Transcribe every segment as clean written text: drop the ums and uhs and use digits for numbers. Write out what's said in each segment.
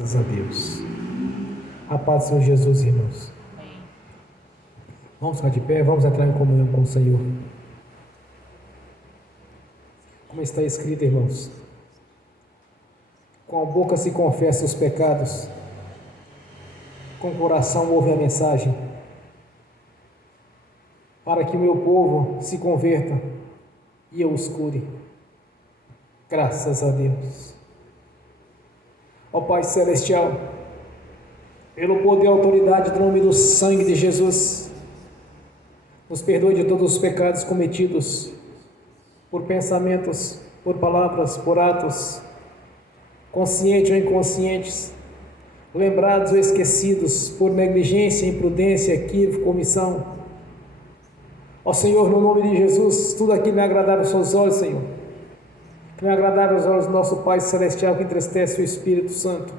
Graças a Deus. A paz do Senhor Jesus, irmãos. Vamos ficar de pé, vamos entrar em comunhão com o Senhor. Como está escrito, irmãos? Com a boca se confessa os pecados, com o coração ouve a mensagem, para que o meu povo se converta e eu os cure. Graças a Deus. Ó Pai Celestial, pelo poder e autoridade do nome do sangue de Jesus, nos perdoe de todos os pecados cometidos por pensamentos, por palavras, por atos, conscientes ou inconscientes, lembrados ou esquecidos, por negligência, imprudência, equívoco, omissão. Ó Senhor, no nome de Jesus, tudo aquilo não é agradável aos seus olhos, Senhor, que não é agradável aos olhos do nosso Pai Celestial, que entristece o Espírito Santo.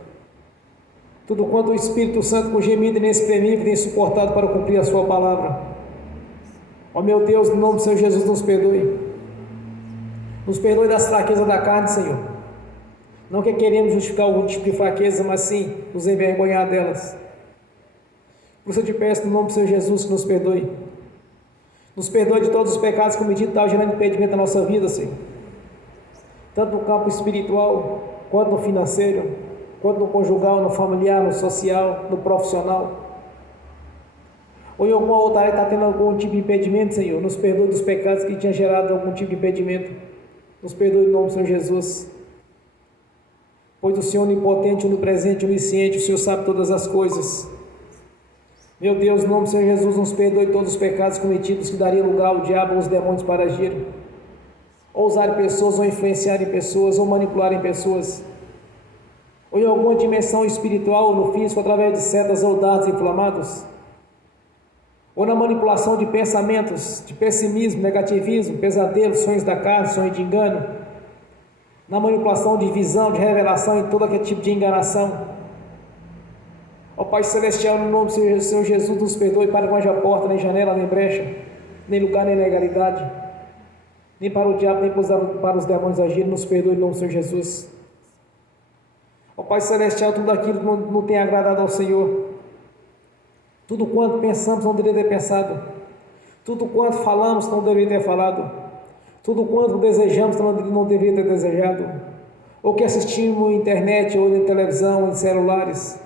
Tudo quanto o Espírito Santo, com gemido inexprimível, tem suportado para cumprir a sua palavra. Ó meu Deus, no nome do Senhor Jesus, nos perdoe. Nos perdoe das fraquezas da carne, Senhor. Não que queremos justificar algum tipo de fraqueza, mas sim nos envergonhar delas. Por isso eu te peço, no nome do Senhor Jesus, que nos perdoe. Nos perdoe de todos os pecados cometidos, tal gerando impedimento na nossa vida, Senhor. Tanto no campo espiritual, quanto no financeiro, quanto no conjugal, no familiar, no social, no profissional. Ou em alguma outra área está tendo algum tipo de impedimento, Senhor. Nos perdoe dos pecados que tinham gerado algum tipo de impedimento. Nos perdoe em nome do Senhor Jesus. Pois o Senhor onipotente, onipresente, onisciente, o Senhor sabe todas as coisas. Meu Deus, em nome do Senhor Jesus, nos perdoe todos os pecados cometidos que daria lugar ao diabo ou aos demônios para agir. Ou usarem pessoas, ou influenciarem pessoas, ou manipularem pessoas. Ou em alguma dimensão espiritual ou no físico, através de setas ou dardos inflamados. Ou na manipulação de pensamentos, de pessimismo, negativismo, pesadelos, sonhos da carne, sonhos de engano. Na manipulação de visão, de revelação e todo aquele tipo de enganação. Ó Pai Celestial, no nome do Senhor Jesus, nos perdoe para que não haja porta, nem janela, nem brecha, nem lugar, nem legalidade, nem para o diabo, nem para os demônios agirem. Nos perdoe em nome do Senhor Jesus. Ó Pai Celestial, tudo aquilo que não tem agradado ao Senhor, tudo quanto pensamos não deveria ter pensado, tudo quanto falamos não deveria ter falado, tudo quanto desejamos não deveria ter desejado, ou que assistimos na internet, ou na televisão, em celulares,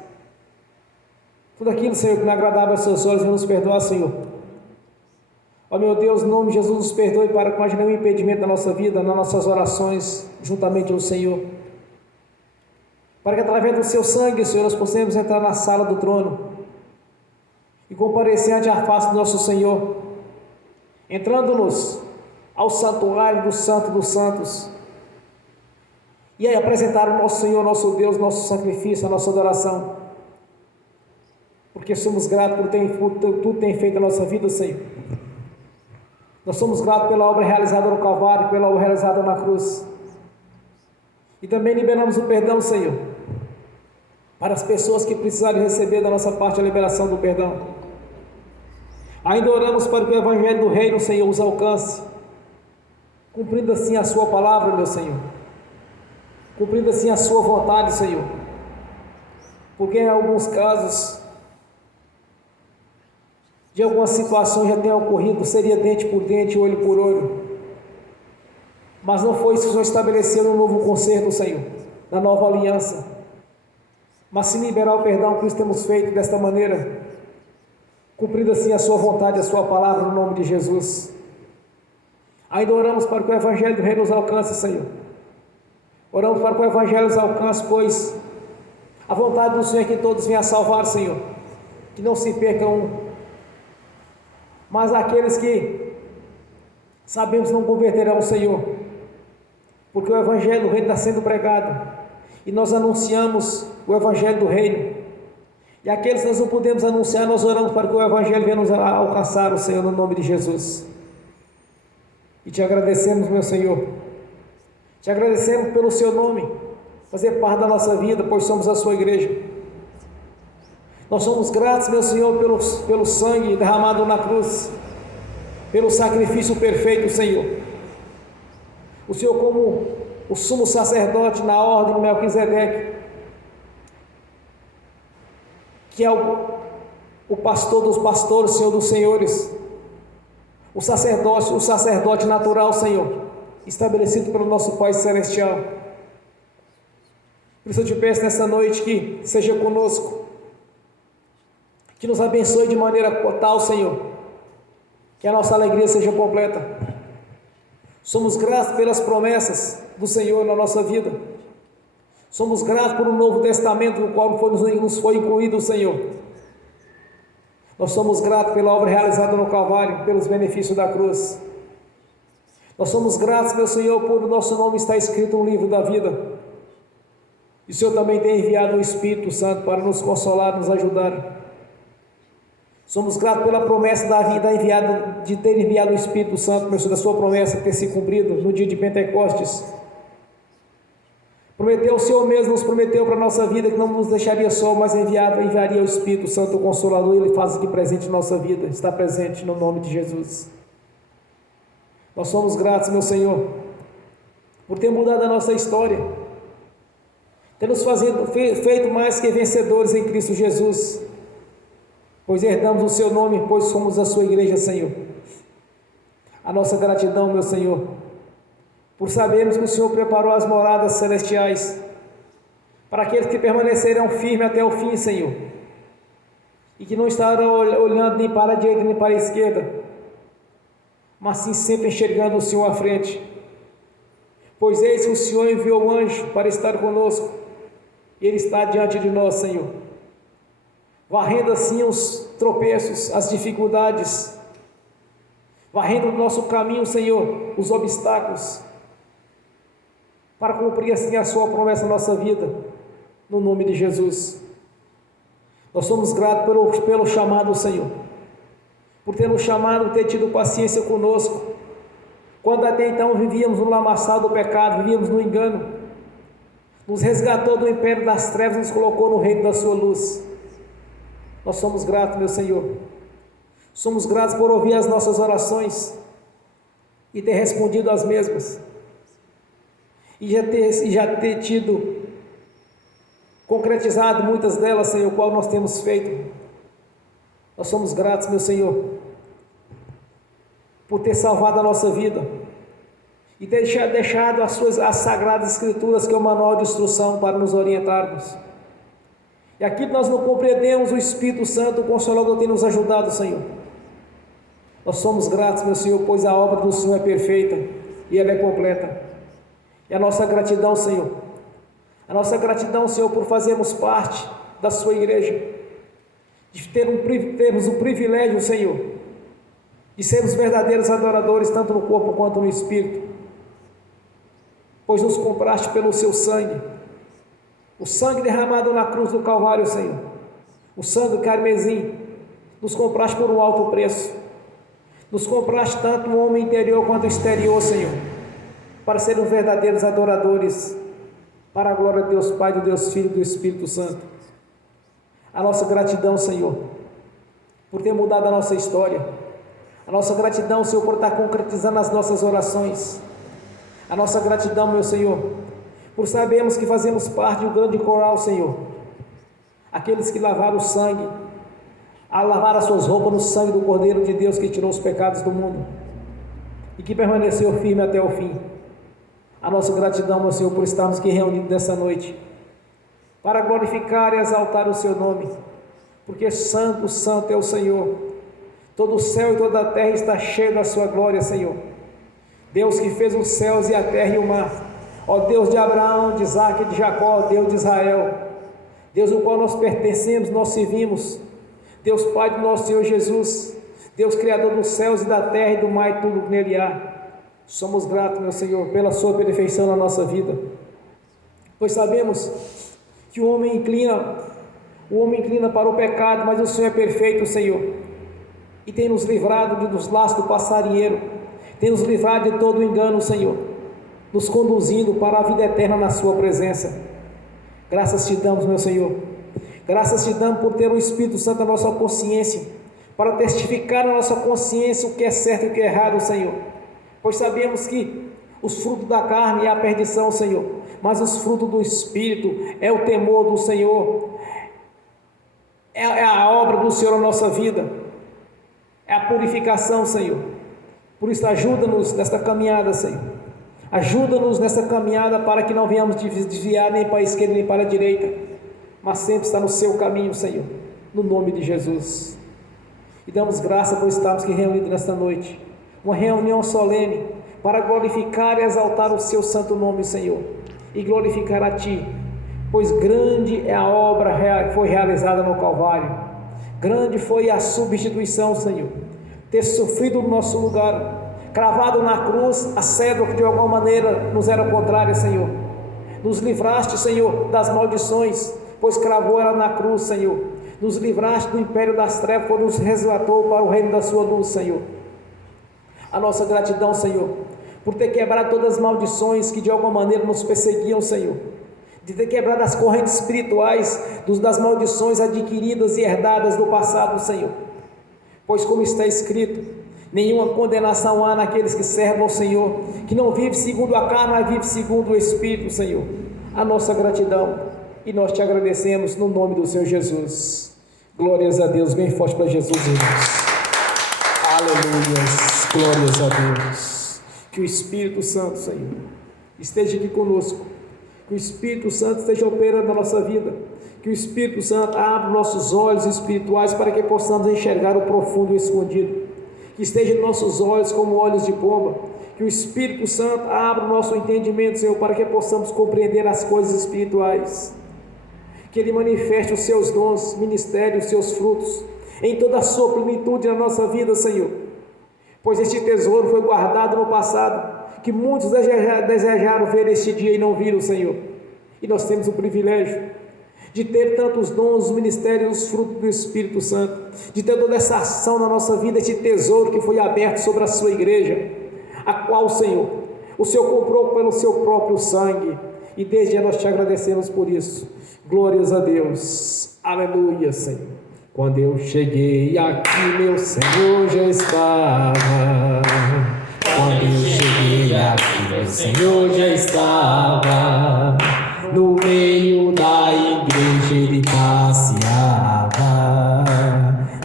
tudo aquilo, Senhor, que não agradava aos seus olhos, nos perdoar, Senhor. Ó meu Deus, em nome de Jesus, nos perdoe para que não haja nenhum impedimento na nossa vida, nas nossas orações, juntamente ao Senhor. Para que através do seu sangue, Senhor, nós possamos entrar na sala do trono e comparecer ante a face do nosso Senhor, entrando-nos ao santuário do Santo dos Santos, e aí apresentar ao nosso Senhor, nosso Deus, nosso sacrifício, a nossa adoração, porque somos gratos por tudo que tem feito na nossa vida, Senhor. Nós somos gratos pela obra realizada no Calvário, pela obra realizada na cruz, e também liberamos o perdão, Senhor, para as pessoas que precisarem receber da nossa parte a liberação do perdão. Ainda oramos para que o Evangelho do Reino, Senhor, os alcance, cumprindo assim a sua palavra, meu Senhor, cumprindo assim a sua vontade, Senhor, porque em alguns casos, de algumas situações já tem ocorrido, seria dente por dente, olho por olho, mas não foi isso que o Senhor estabeleceu no novo concerto, Senhor, na nova aliança. Mas se liberar o perdão que nós temos feito desta maneira, cumprindo assim a sua vontade, a sua palavra, no nome de Jesus. Ainda oramos para que o Evangelho do Reino nos alcance, Senhor. Oramos para que o Evangelho nos alcance, pois a vontade do Senhor é que todos venham a salvar, Senhor, que não se percam um, mas aqueles que sabemos não converterão, Senhor, porque o Evangelho do Reino está sendo pregado, e nós anunciamos o Evangelho do Reino, e aqueles que nós não podemos anunciar, nós oramos para que o Evangelho venha nos alcançar, o Senhor, no nome de Jesus. E te agradecemos, meu Senhor, te agradecemos pelo seu nome, fazer parte da nossa vida, pois somos a sua igreja. Nós somos gratos, meu Senhor, pelo sangue derramado na cruz, pelo sacrifício perfeito, Senhor. O Senhor, como o sumo sacerdote na ordem de Melquisedeque, que é o pastor dos pastores, Senhor dos senhores, o sacerdote natural, Senhor, estabelecido pelo nosso Pai Celestial. Por isso eu te peço nessa noite que seja conosco, que nos abençoe de maneira tal, Senhor, que a nossa alegria seja completa. Somos gratos pelas promessas do Senhor na nossa vida. Somos gratos por um novo testamento no qual nos foi incluído o Senhor. Nós somos gratos pela obra realizada no Calvário, pelos benefícios da cruz. Nós somos gratos, meu Senhor, por o nosso nome estar escrito no livro da vida. E o Senhor também tem enviado o Espírito Santo para nos consolar, nos ajudar. Somos gratos pela promessa da vida enviada, de ter enviado o Espírito Santo, meu Senhor, da sua promessa ter se cumprido no dia de Pentecostes. Prometeu o Senhor mesmo, nos prometeu para a nossa vida que não nos deixaria só, mas enviaria o Espírito Santo, o Consolador, e Ele faz aqui presente em nossa vida, está presente no nome de Jesus. Nós somos gratos, meu Senhor, por ter mudado a nossa história, ter nos feito mais que vencedores em Cristo Jesus, pois herdamos o Seu nome, pois somos a Sua igreja, Senhor. A nossa gratidão, meu Senhor, por sabermos que o Senhor preparou as moradas celestiais para aqueles que permanecerão firmes até o fim, Senhor, e que não estarão olhando nem para a direita nem para a esquerda, mas sim sempre enxergando o Senhor à frente, pois eis que o Senhor enviou um anjo para estar conosco, e Ele está diante de nós, Senhor, varrendo assim os tropeços, as dificuldades, varrendo no nosso caminho, Senhor, os obstáculos, para cumprir assim a Sua promessa na nossa vida, no nome de Jesus. Nós somos gratos pelo chamado, Senhor, por ter nos chamado, ter tido paciência conosco, quando até então vivíamos no lamaçal do pecado, vivíamos no engano, nos resgatou do império das trevas, nos colocou no reino da Sua luz. Nós somos gratos, meu Senhor, somos gratos por ouvir as nossas orações e ter respondido às mesmas, e já ter tido concretizado muitas delas, Senhor, qual nós temos feito. Nós somos gratos, meu Senhor, por ter salvado a nossa vida e ter deixado as sagradas escrituras, que é o manual de instrução para nos orientarmos. E aqui nós não compreendemos, o Espírito Santo, o Consolador, tem nos ajudado, Senhor. Nós somos gratos, meu Senhor, pois a obra do Senhor é perfeita e ela é completa. E a nossa gratidão, Senhor, por fazermos parte da Sua igreja, de termos o privilégio, Senhor, de sermos verdadeiros adoradores, tanto no corpo quanto no espírito, pois nos compraste pelo Seu sangue, o sangue derramado na cruz do Calvário, Senhor, o sangue carmesim, nos compraste por um alto preço, nos compraste tanto o homem interior quanto o exterior, Senhor, para sermos verdadeiros adoradores, para a glória de Deus Pai, do Deus Filho e do Espírito Santo. A nossa gratidão, Senhor, por ter mudado a nossa história, a nossa gratidão, Senhor, por estar concretizando as nossas orações, a nossa gratidão, meu Senhor, por sabermos que fazemos parte de um grande coral, Senhor, aqueles que lavaram o sangue, a lavar as suas roupas no sangue do Cordeiro de Deus, que tirou os pecados do mundo e que permaneceu firme até o fim. A nossa gratidão, meu Senhor, por estarmos aqui reunidos nessa noite, para glorificar e exaltar o Seu nome, porque santo, santo é o Senhor. Todo o céu e toda a terra está cheio da Sua glória, Senhor. Deus que fez os céus e a terra e o mar, ó Deus de Abraão, de Isaque e de Jacó, Deus de Israel, Deus ao qual nós pertencemos, nós servimos, Deus Pai do nosso Senhor Jesus, Deus Criador dos céus e da terra e do mar e tudo que nele há. Somos gratos, meu Senhor, pela Sua perfeição na nossa vida, pois sabemos que o homem inclina para o pecado, mas o Senhor é perfeito, Senhor, e tem nos livrado dos laços do passarinheiro, tem nos livrado de todo o engano, Senhor, nos conduzindo para a vida eterna na Sua presença. Graças Te damos, meu Senhor, graças Te damos por ter o Espírito Santo na nossa consciência, para testificar na nossa consciência o que é certo e o que é errado, Senhor, pois sabemos que os frutos da carne é a perdição, Senhor, mas os frutos do Espírito é o temor do Senhor, é a obra do Senhor na nossa vida, é a purificação, Senhor. Por isso, ajuda-nos nesta caminhada, Senhor. Ajuda-nos nessa caminhada para que não venhamos desviar nem para a esquerda nem para a direita, mas sempre estar no seu caminho, Senhor, no nome de Jesus. E damos graça por estarmos aqui reunidos nesta noite, uma reunião solene para glorificar e exaltar o seu santo nome, Senhor, e glorificar a Ti, pois grande é a obra que foi realizada no Calvário, grande foi a substituição, Senhor, ter sofrido no nosso lugar, cravado na cruz, a cédula que de alguma maneira nos era contrária, Senhor. Nos livraste, Senhor, das maldições, pois cravou ela na cruz, Senhor. Nos livraste do império das trevas, pois nos resgatou para o reino da sua luz, Senhor. A nossa gratidão, Senhor, por ter quebrado todas as maldições que de alguma maneira nos perseguiam, Senhor. De ter quebrado as correntes espirituais das maldições adquiridas e herdadas do passado, Senhor. Pois como está escrito, nenhuma condenação há naqueles que servem ao Senhor, que não vive segundo a carne, mas vive segundo o Espírito, Senhor. A nossa gratidão, e nós te agradecemos no nome do Senhor Jesus. Glórias a Deus, bem forte para Jesus, irmãos. Aleluia, glórias a Deus. Que o Espírito Santo, Senhor, esteja aqui conosco, que o Espírito Santo esteja operando na nossa vida, que o Espírito Santo abra nossos olhos espirituais para que possamos enxergar o profundo e o escondido, que esteja em nossos olhos como olhos de pomba, que o Espírito Santo abra o nosso entendimento, Senhor, para que possamos compreender as coisas espirituais, que Ele manifeste os seus dons, ministérios, os seus frutos, em toda a sua plenitude na nossa vida, Senhor, pois este tesouro foi guardado no passado, que muitos desejaram ver este dia e não viram, Senhor, e nós temos o privilégio de ter tantos dons, os ministérios, os frutos do Espírito Santo, de ter toda essa ação na nossa vida, este tesouro que foi aberto sobre a sua igreja, a qual, Senhor, o Senhor comprou pelo seu próprio sangue, e desde já nós te agradecemos por isso. Glórias a Deus, aleluia, Senhor. Quando eu cheguei aqui, meu Senhor já estava. Quando eu cheguei aqui, meu Senhor já estava. No meio da igreja Ele passeava.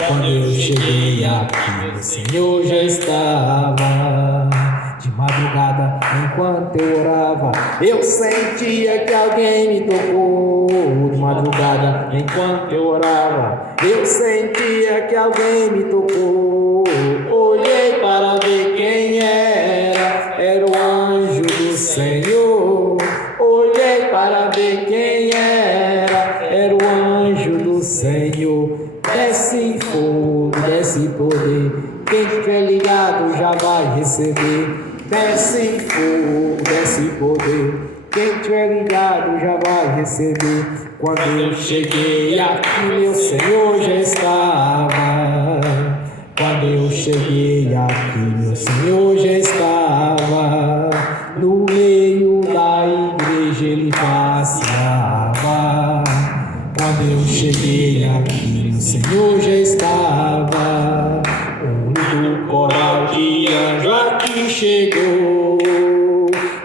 Quando eu cheguei aqui, o Senhor já estava. De madrugada, enquanto eu orava, eu sentia que alguém me tocou. De madrugada, enquanto eu orava, eu sentia que alguém me tocou. Olhei para ver quem era o anjo do Senhor. Olhei para ver quem era o anjo do Senhor. Desce fogo, desce poder, quem estiver ligado já vai receber. Desce fogo, desce poder, quem estiver ligado já vai receber. Quando eu cheguei aqui, meu Senhor já estava. Quando eu cheguei aqui, meu Senhor já estava. No meio da igreja Ele passeava. Quando eu cheguei aqui, o Senhor já estava. O coral de anjo aqui chegou,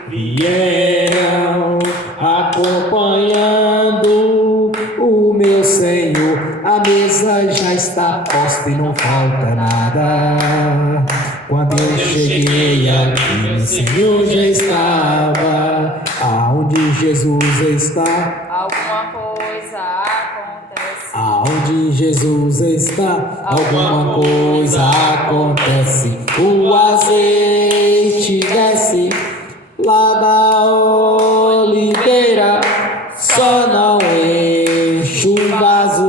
vieram acompanhando o meu Senhor. A mesa já está posta e não falta nada. Quando eu cheguei aqui, o Senhor já estava. Aonde Jesus está, alguma coisa acontece. Aonde Jesus está, alguma coisa acontece. O azeite desce lá da oliveira, só não enche o vaso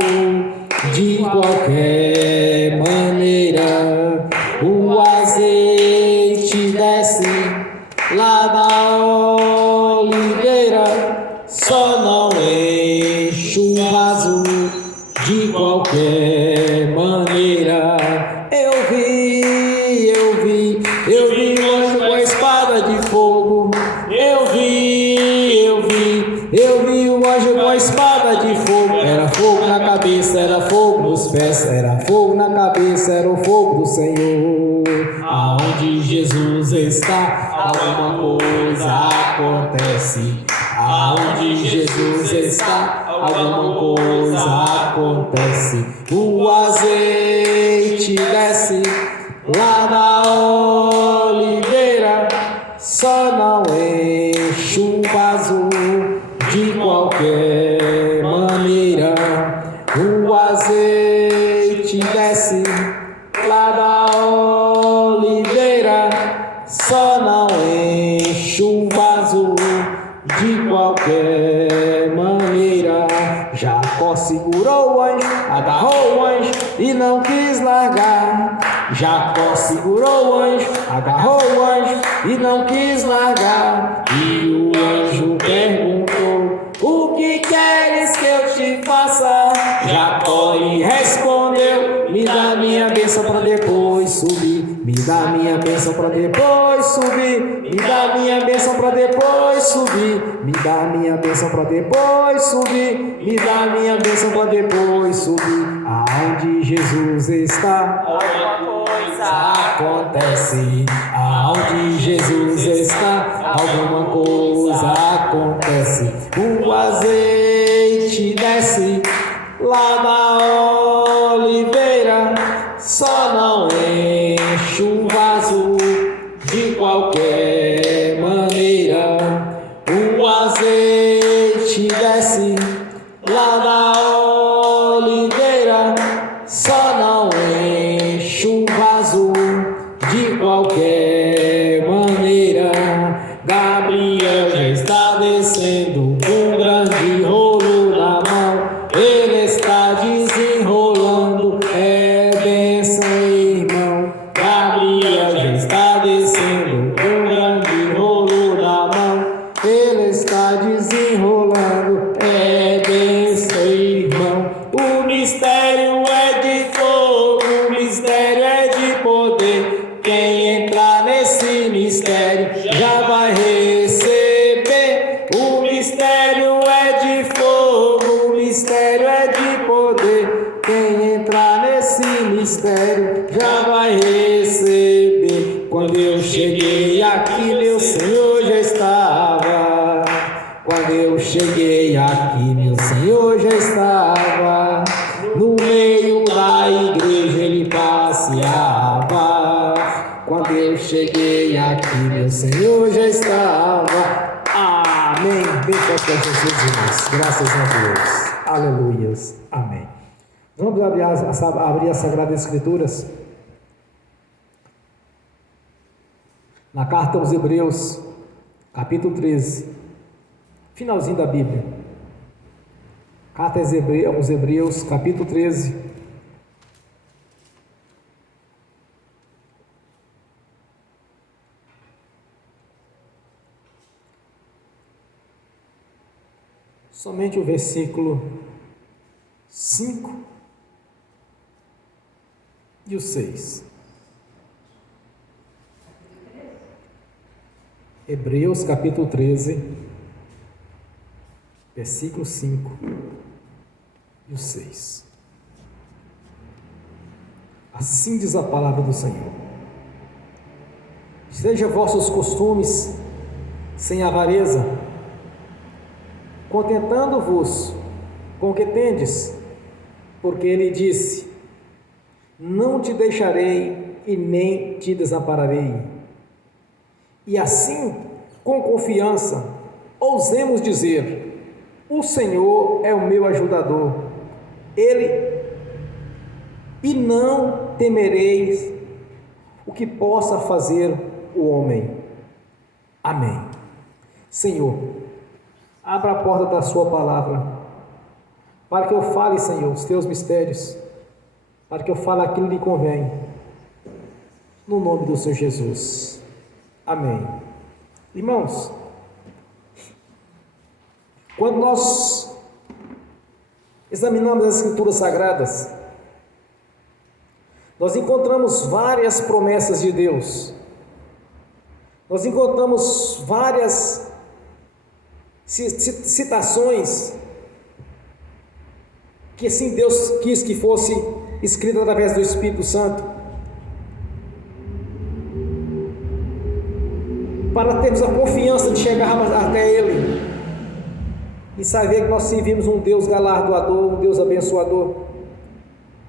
de qualquer maneira. O azeite desce lá da oliveira, só não enche o vaso de qualquer maneira. Eu vi o anjo com a espada de fogo. Eu vi o anjo com a espada de fogo. Era fogo na cabeça, era fogo nos pés, era fogo na cabeça, era o fogo do Senhor. Aonde Jesus está, alguma coisa acontece. Aonde Jesus está, alguma coisa acontece. acontece. O azeite desce lá da oliveira, só não enche o vaso de qualquer maneira. O azeite desce lá da oliveira, só não enche o vaso de qualquer maneira. Jacó segurou o anjo, agarrou o anjo e não quis largar. Jacó segurou o anjo, agarrou o anjo e não quis largar. E o anjo perguntou: o que queres que eu te faça? Jacó lhe respondeu: me dá minha bênção para depois subir. Me dá minha bênção para depois subir. Me dá minha bênção para depois subir. Me dá minha bênção para depois subir. Me dá minha bênção para depois subir. Aonde Jesus está, Alguma coisa acontece. Aonde Jesus está, alguma coisa acontece. O azeite desce lá da oliveira, só não enche o vaso de qualquer maneira. O azeite desce lá da oliveira, só não enche o vaso de qualquer maneira. Gabriel já está descendo com um grande rolo na mão. Ele está desenrolando, é bênção, irmão. Gabriel já está descendo com um grande rolo na mão. Ele está desenrolando, é bênção, irmão. O mistério é de fogo, o mistério é de poder. Quem entrar nesse mistério já vai receber. O mistério é de fogo, o mistério é de poder. Quem entrar nesse mistério já vai receber. Quando eu cheguei aqui, meu Senhor já estava. Quando eu cheguei aqui, meu Senhor já estava. No meio da igreja ele passeava. Quando eu cheguei aqui, meu Senhor já estava. Amém. Bem forte a Jesus, irmãos. Graças a Deus. Aleluias. Amém. Vamos abrir as Sagradas Escrituras. Na carta aos Hebreus, capítulo 13. Finalzinho da Bíblia. Carta aos Hebreus, capítulo 13. Somente o versículo 5 e o 6. Hebreus capítulo 13, versículo 5 e o 6. Assim diz a palavra do Senhor: seja vossos costumes sem avareza, contentando-vos com o que tendes, porque ele disse: não te deixarei e nem te desampararei. E assim, com confiança, ousemos dizer: o Senhor é o meu ajudador, e não temereis o que possa fazer o homem. Amém. Senhor, abra a porta da sua palavra, para que eu fale, Senhor, os teus mistérios, para que eu fale aquilo que lhe convém, no nome do Senhor Jesus. Amém. Irmãos, quando nós examinamos as Escrituras Sagradas, nós encontramos várias promessas de Deus, nós encontramos várias citações que assim Deus quis que fosse escrita através do Espírito Santo, para termos a confiança de chegarmos até Ele. e saber que nós servimos um Deus galardoador, um Deus abençoador,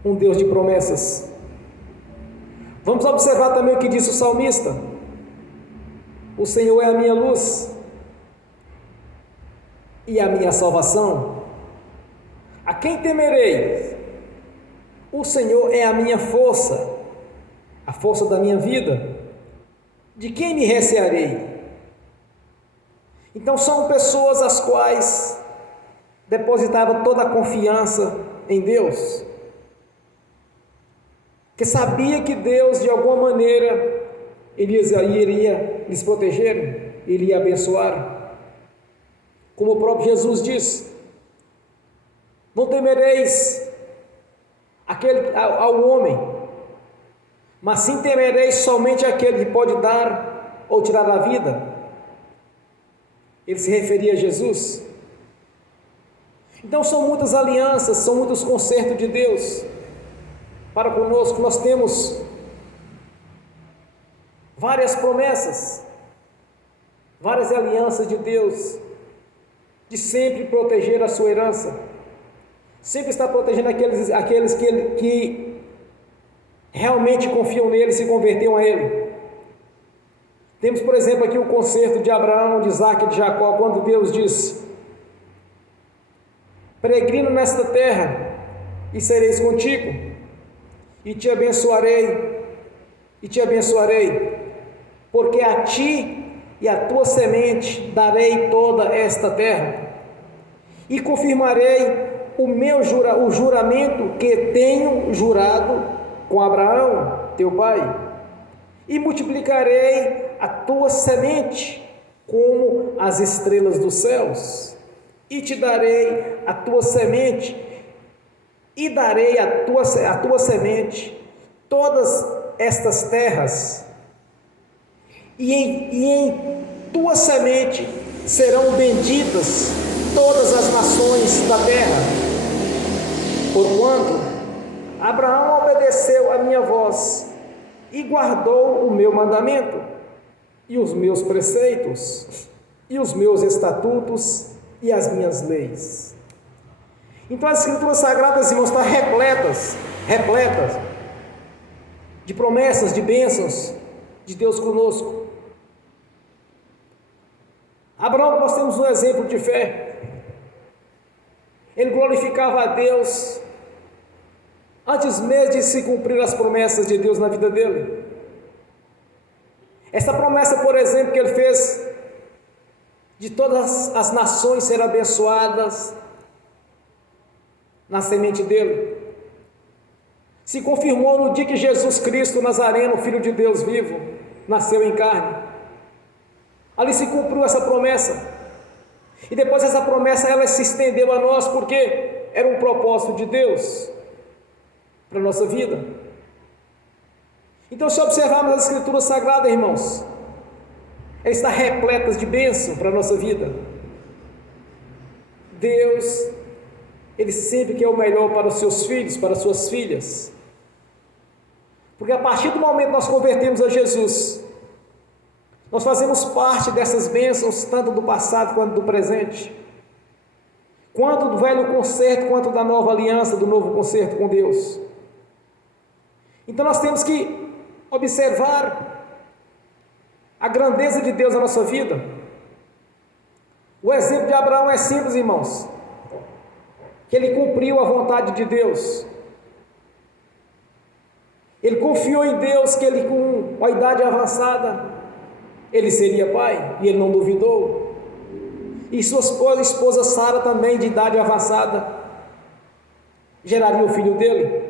um Deus de promessas. Vamos observar também o que disse o salmista: o Senhor é a minha luz e a minha salvação. A quem temerei? O Senhor é a minha força, a força da minha vida. De quem me recearei? Então são pessoas as quais depositavam toda a confiança em Deus, que sabia que Deus de alguma maneira iria lhes proteger, iria abençoar. Como o próprio Jesus disse: não temereis ao homem, mas sim temereis somente aquele que pode dar ou tirar a vida. Ele se referia a Jesus. Então são muitas alianças, são muitos concertos de Deus para conosco. Nós temos várias promessas, várias alianças de Deus, de sempre proteger a sua herança, sempre está protegendo aqueles que realmente confiam nele e se converteram a ele. Temos, por exemplo, aqui o concerto de Abraão, de Isaque e de Jacó, quando Deus diz: peregrino nesta terra, e sereis contigo, e te abençoarei, porque a ti e a tua semente darei toda esta terra, e confirmarei o juramento que tenho jurado com Abraão, teu pai, e multiplicarei a tua semente como as estrelas dos céus, e te darei a tua semente, e darei a tua semente todas estas terras, e em tua semente serão benditas todas as nações da terra, porquanto Abraão obedeceu a minha voz e guardou o meu mandamento, e os meus preceitos, e os meus estatutos, e as minhas leis. Então as Escrituras Sagradas, irmãos, estão repletas de promessas, de bênçãos de Deus conosco. Abraão, nós temos um exemplo de fé. Ele glorificava a Deus antes mesmo de se cumprir as promessas de Deus na vida dele. Essa promessa, por exemplo, que ele fez de todas as nações serem abençoadas na semente dele, se confirmou no dia que Jesus Cristo Nazareno, Filho de Deus vivo, nasceu em carne. Ali se cumpriu essa promessa, e depois essa promessa ela se estendeu a nós, porque era um propósito de Deus para a nossa vida. Então, se observarmos as Escrituras Sagradas, irmãos, elas estão repletas de bênção para a nossa vida. Deus, Ele sempre quer o melhor para os seus filhos, para as suas filhas, porque a partir do momento que nós convertemos a Jesus, nós fazemos parte dessas bênçãos, tanto do passado quanto do presente, quanto do velho concerto, quanto da nova aliança, do novo concerto com Deus. Então nós temos que observar a grandeza de Deus na nossa vida. O exemplo de Abraão é simples, irmãos, que ele cumpriu a vontade de Deus. Ele confiou em Deus que ele, com a idade avançada, ele seria pai, e ele não duvidou. E sua esposa Sara, também de idade avançada, geraria o filho dele,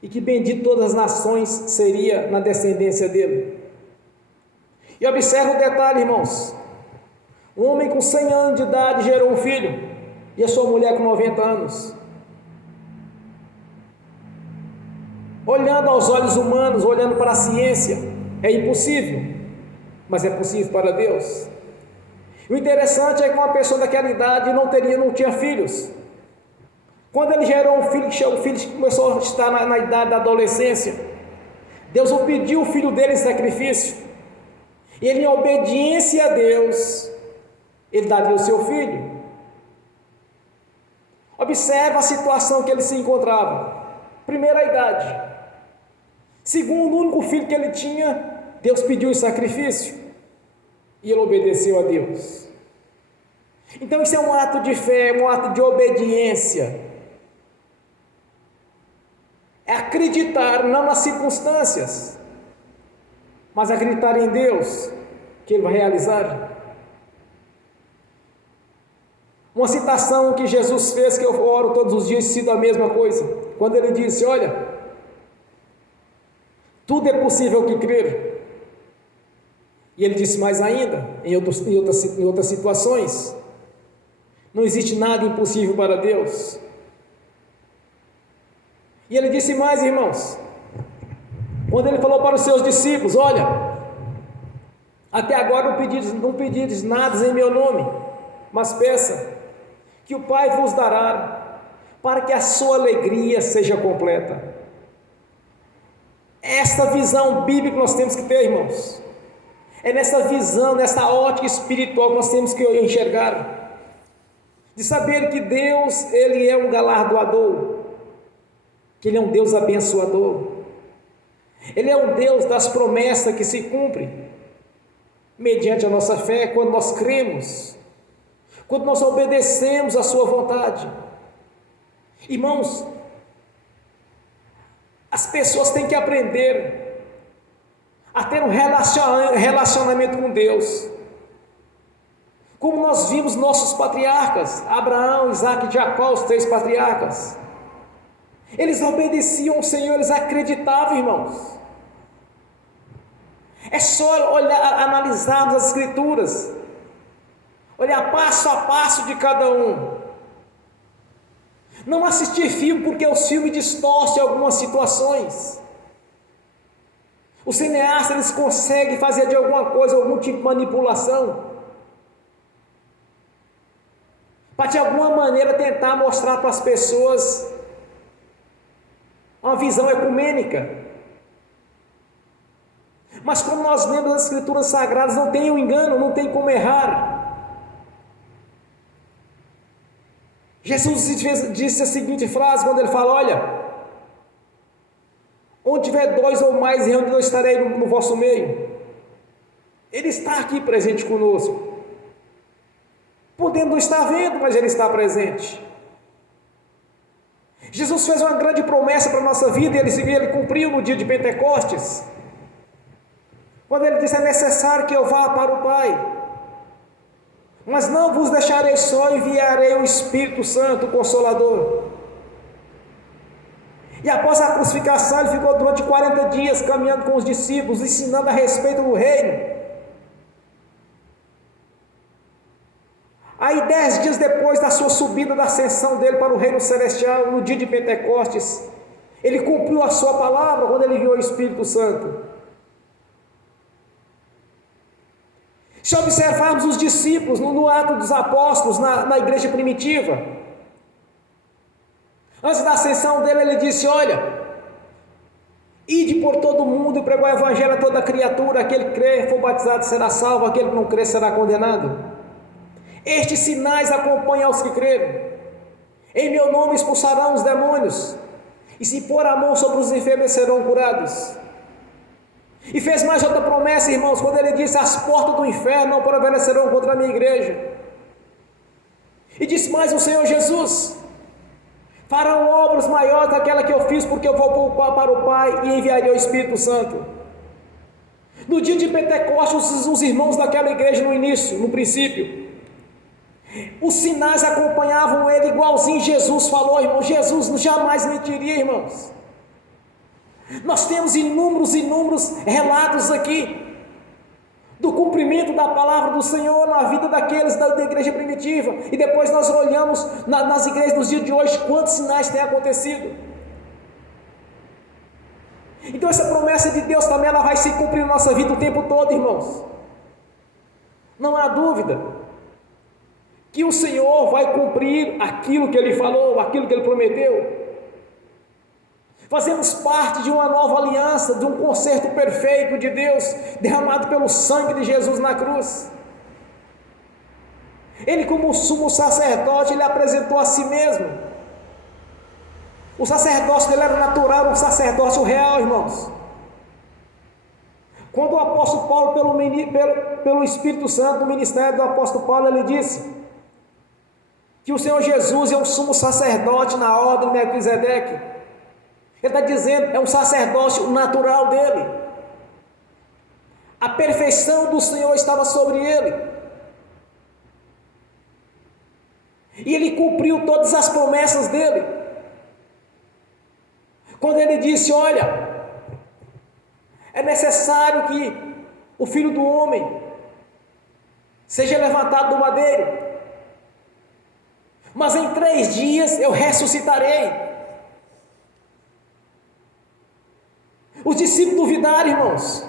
e que bendito todas as nações seria na descendência dele. E observe o detalhe, irmãos: um homem com 100 anos de idade gerou um filho, e a sua mulher com 90 anos. Olhando aos olhos humanos, olhando para a ciência, é impossível, mas é possível para Deus. O interessante é que uma pessoa daquela idade não tinha filhos. Quando ele gerou um filho, o filho começou a estar na idade da adolescência, Deus o pediu o filho dele em sacrifício, e ele, em obediência a Deus, ele daria o seu filho. Observa a situação que ele se encontrava. Primeiro, a idade. Segundo, o único filho que ele tinha, Deus pediu em sacrifício. E ele obedeceu a Deus. Então isso é um ato de fé, um ato de obediência. É acreditar não nas circunstâncias, mas acreditar em Deus, que Ele vai realizar. Uma citação que Jesus fez, que eu oro todos os dias, cito a mesma coisa. Quando Ele disse, olha, tudo é possível que crer. E Ele disse mais ainda, em outras situações, não existe nada impossível para Deus. E Ele disse mais, irmãos, quando Ele falou para os seus discípulos, olha, até agora não pedires nada em meu nome, mas peça, que o Pai vos dará, para que a sua alegria seja completa. Esta visão bíblica que nós temos que ter, irmãos. É nessa visão, nessa ótica espiritual que nós temos que enxergar. De saber que Deus, Ele é um galardoador. Que Ele é um Deus abençoador. Ele é um Deus das promessas que se cumprem. Mediante a nossa fé, quando nós cremos. Quando nós obedecemos a sua vontade. Irmãos, as pessoas têm que aprender a ter um relacionamento com Deus, como nós vimos nossos patriarcas, Abraão, Isaque e Jacó, os 3 patriarcas, eles obedeciam ao Senhor, eles acreditavam, irmãos. É só olhar, analisarmos as Escrituras, olhar passo a passo de cada um. Não assistir filme porque os filmes distorcem algumas situações. Os cineastas, eles conseguem fazer de alguma coisa, algum tipo de manipulação, para de alguma maneira tentar mostrar para as pessoas uma visão ecumênica. Mas como nós lemos as Escrituras Sagradas, não tem um engano, não tem como errar. Jesus disse a seguinte frase, quando Ele fala, olha, onde tiver 2 ou mais reunidos, eu estarei no vosso meio. Ele está aqui presente conosco. Podendo não estar vendo, mas Ele está presente. Jesus fez uma grande promessa para a nossa vida e Ele cumpriu no dia de Pentecostes. Quando Ele disse, é necessário que eu vá para o Pai. Mas não vos deixarei só, enviarei o Espírito Santo, o Consolador. E após a crucificação, Ele ficou durante 40 dias caminhando com os discípulos, ensinando a respeito do reino. Aí 10 dias depois da sua subida, da ascensão dele para o reino celestial, no dia de Pentecostes, Ele cumpriu a sua palavra quando Ele enviou o Espírito Santo. Se observarmos os discípulos no ato dos apóstolos, na igreja primitiva, antes da ascensão dele, Ele disse, olha, ide por todo o mundo e pregar o evangelho a toda criatura, aquele que crer e for batizado será salvo, aquele que não crer será condenado. Estes sinais acompanham aos que crerem. Em meu nome expulsarão os demônios, e se pôr a mão sobre os enfermos serão curados. E fez mais outra promessa, irmãos, quando Ele disse, as portas do inferno não prevalecerão contra a minha igreja. E disse mais o Senhor Jesus, farão obras maiores daquela que eu fiz, porque eu vou poupar para o Pai e enviarei o Espírito Santo. No dia de Pentecostes, os irmãos daquela igreja no início, no princípio, os sinais acompanhavam ele igualzinho Jesus falou, irmão. Jesus jamais mentiria, irmãos. Nós temos inúmeros relatos aqui do cumprimento da palavra do Senhor na vida daqueles da igreja primitiva, e depois nós olhamos nas igrejas dos dias de hoje quantos sinais têm acontecido. Então essa promessa de Deus também, ela vai se cumprir na nossa vida o tempo todo, irmãos. Não há dúvida que o Senhor vai cumprir aquilo que Ele falou, aquilo que Ele prometeu. Fazemos parte de uma nova aliança, de um concerto perfeito de Deus, derramado pelo sangue de Jesus na cruz. Ele, como sumo sacerdote, Ele apresentou a si mesmo O sacerdócio dele era natural, era um sacerdócio real, irmãos. Quando o apóstolo Paulo, pelo Espírito Santo, no ministério do apóstolo Paulo, ele disse que o Senhor Jesus é um sumo sacerdote na ordem de Melquisedeque. Ele está dizendo, é um sacerdócio natural dele. A perfeição do Senhor estava sobre ele. E ele cumpriu todas as promessas dele. Quando ele disse, olha, é necessário que o Filho do Homem seja levantado do madeiro, mas em 3 dias eu ressuscitarei. Os discípulos duvidaram, irmãos.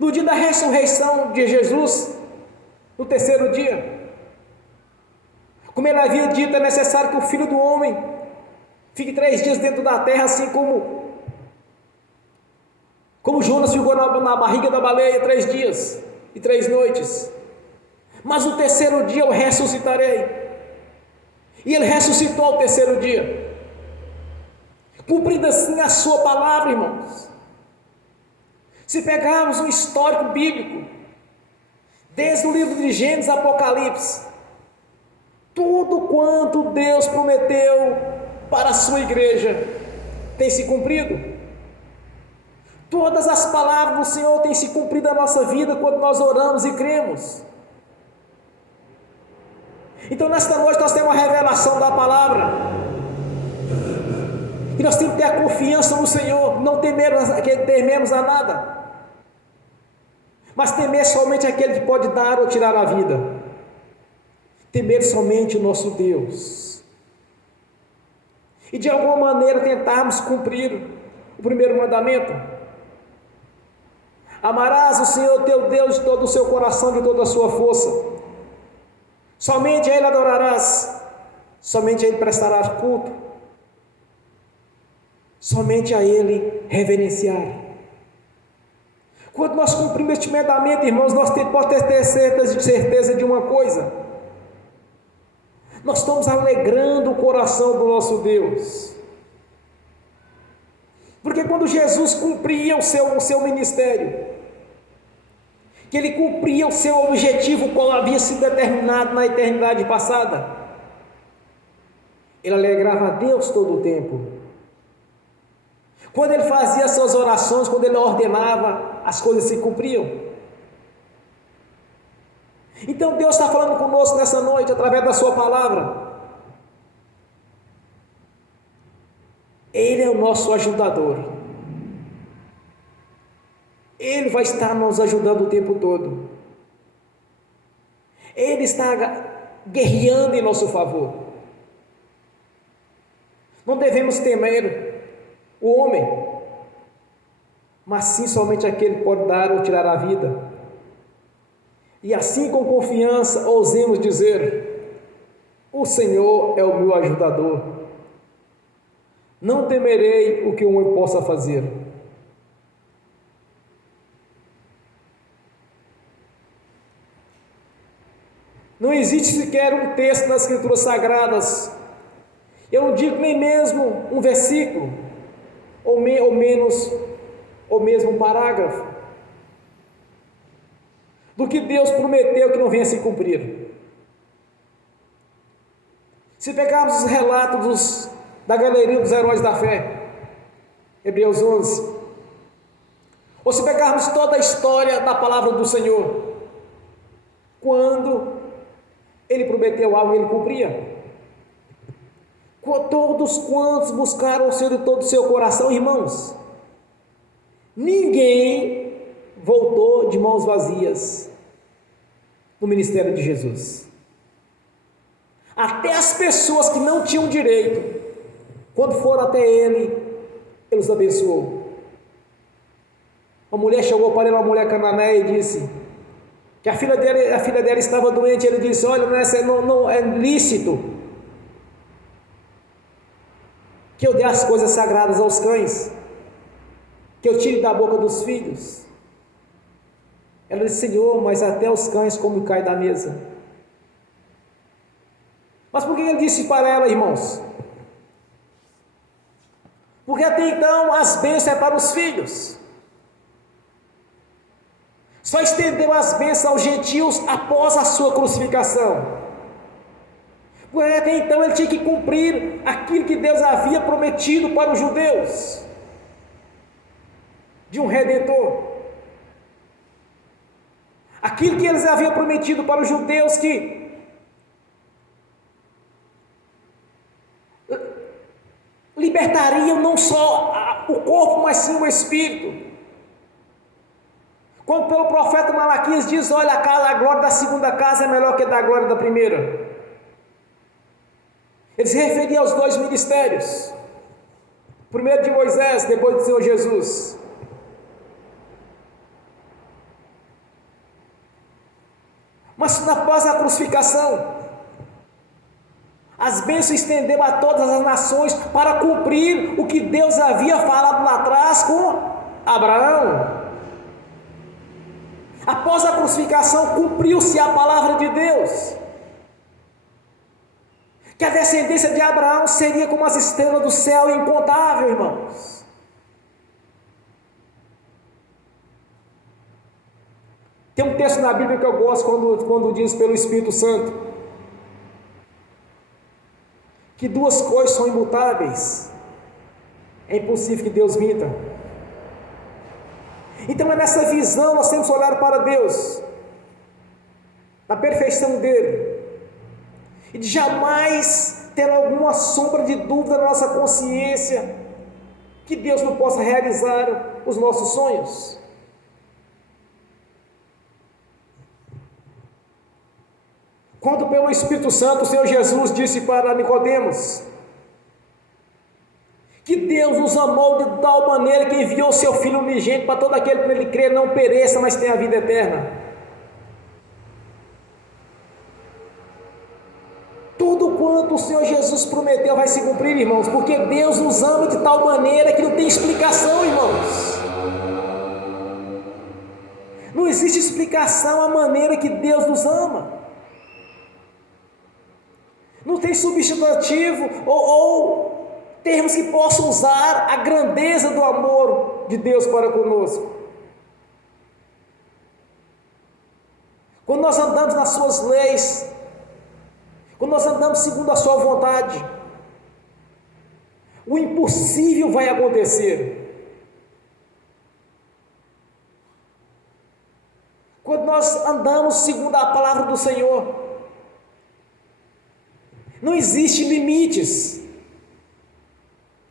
No dia da ressurreição de Jesus, no 3º dia, como ele havia dito, é necessário que o Filho do Homem fique 3 dias dentro da terra, assim como Jonas ficou na barriga da baleia 3 dias e 3 noites. Mas no 3º dia eu ressuscitarei. E ele ressuscitou ao 3º dia, cumprindo assim a sua palavra, irmãos. Se pegarmos um histórico bíblico, desde o livro de Gênesis a Apocalipse, tudo quanto Deus prometeu para a sua igreja tem se cumprido. Todas as palavras do Senhor têm se cumprido na nossa vida quando nós oramos e cremos. Então nesta noite nós temos uma revelação da palavra, e nós temos que ter a confiança no Senhor, não tememos a nada, mas temer somente aquele que pode dar ou tirar a vida, temer somente o nosso Deus, e de alguma maneira tentarmos cumprir o primeiro mandamento: amarás o Senhor teu Deus de todo o seu coração, de toda a sua força, somente a Ele adorarás, somente a Ele prestarás culto, somente a Ele reverenciar. Quando nós cumprimos este mandamento, irmãos, nós podemos ter certeza de uma coisa: nós estamos alegrando o coração do nosso Deus. Porque quando Jesus cumpria o seu ministério, que ele cumpria o seu objetivo, qual havia sido determinado na eternidade passada, ele alegrava a Deus todo o tempo. Quando ele fazia as suas orações, quando ele ordenava, as coisas se cumpriam. Então Deus está falando conosco nessa noite, através da sua palavra. Ele é o nosso ajudador. Ele vai estar nos ajudando o tempo todo. Ele está guerreando em nosso favor. Não devemos temer o homem, mas sim somente aquele que pode dar ou tirar a vida. E assim, com confiança, ousemos dizer: o Senhor é o meu ajudador. Não temerei o que o homem possa fazer. Não existe sequer um texto nas Escrituras Sagradas, eu não digo nem mesmo um versículo, ou mesmo um parágrafo, do que Deus prometeu que não venha se cumprir. Se pegarmos os relatos da galeria dos heróis da fé, Hebreus 11, ou se pegarmos toda a história da palavra do Senhor, quando Ele prometeu algo, Ele cumpria. Todos quantos buscaram o Senhor de todo o seu coração, irmãos, ninguém voltou de mãos vazias no ministério de Jesus. Até as pessoas que não tinham direito, quando foram até Ele, Ele os abençoou. Uma mulher chegou para ele, uma mulher cananeia, e disse que a filha dela estava doente. Ele disse: olha, não é lícito que eu dê as coisas sagradas aos cães, que eu tire da boca dos filhos. Ela disse: Senhor, mas até os cães comem cai da mesa. Mas por que ele disse para ela, irmãos? Porque até então as bênçãos é para os filhos. Só estendeu as bênçãos aos gentios após a sua crucificação. Porque até então ele tinha que cumprir aquilo que Deus havia prometido para os judeus, de um redentor. Aquilo que eles haviam prometido para os judeus, que libertariam não só o corpo, mas sim o espírito. Quando pelo profeta Malaquias diz: olha, a glória da segunda casa é melhor que a da glória da primeira. Ele se referia aos dois ministérios. Primeiro de Moisés, depois do Senhor Jesus. Mas após a crucificação, as bênçãos estenderam a todas as nações para cumprir o que Deus havia falado lá atrás com Abraão. Após a crucificação, cumpriu-se a palavra de Deus, que a descendência de Abraão seria como as estrelas do céu, incontável, irmãos. Tem um texto na Bíblia que eu gosto quando diz pelo Espírito Santo que duas coisas são imutáveis. É impossível que Deus minta. Então é nessa visão nós temos que olhar para Deus, na perfeição dele, e de jamais ter alguma sombra de dúvida na nossa consciência que Deus não possa realizar os nossos sonhos. Quando pelo Espírito Santo o Senhor Jesus disse para Nicodemos que Deus nos amou de tal maneira que enviou seu Filho unigênito para todo aquele que nele crê não pereça, mas tenha a vida eterna. Tudo quanto o Senhor Jesus prometeu vai se cumprir, irmãos, porque Deus nos ama de tal maneira que não tem explicação, irmãos. Não existe explicação à maneira que Deus nos ama. Não tem substantivo ou termos que possam usar a grandeza do amor de Deus para conosco. Quando nós andamos nas suas leis, quando nós andamos segundo a sua vontade, o impossível vai acontecer. Quando nós andamos segundo a palavra do Senhor, não existem limites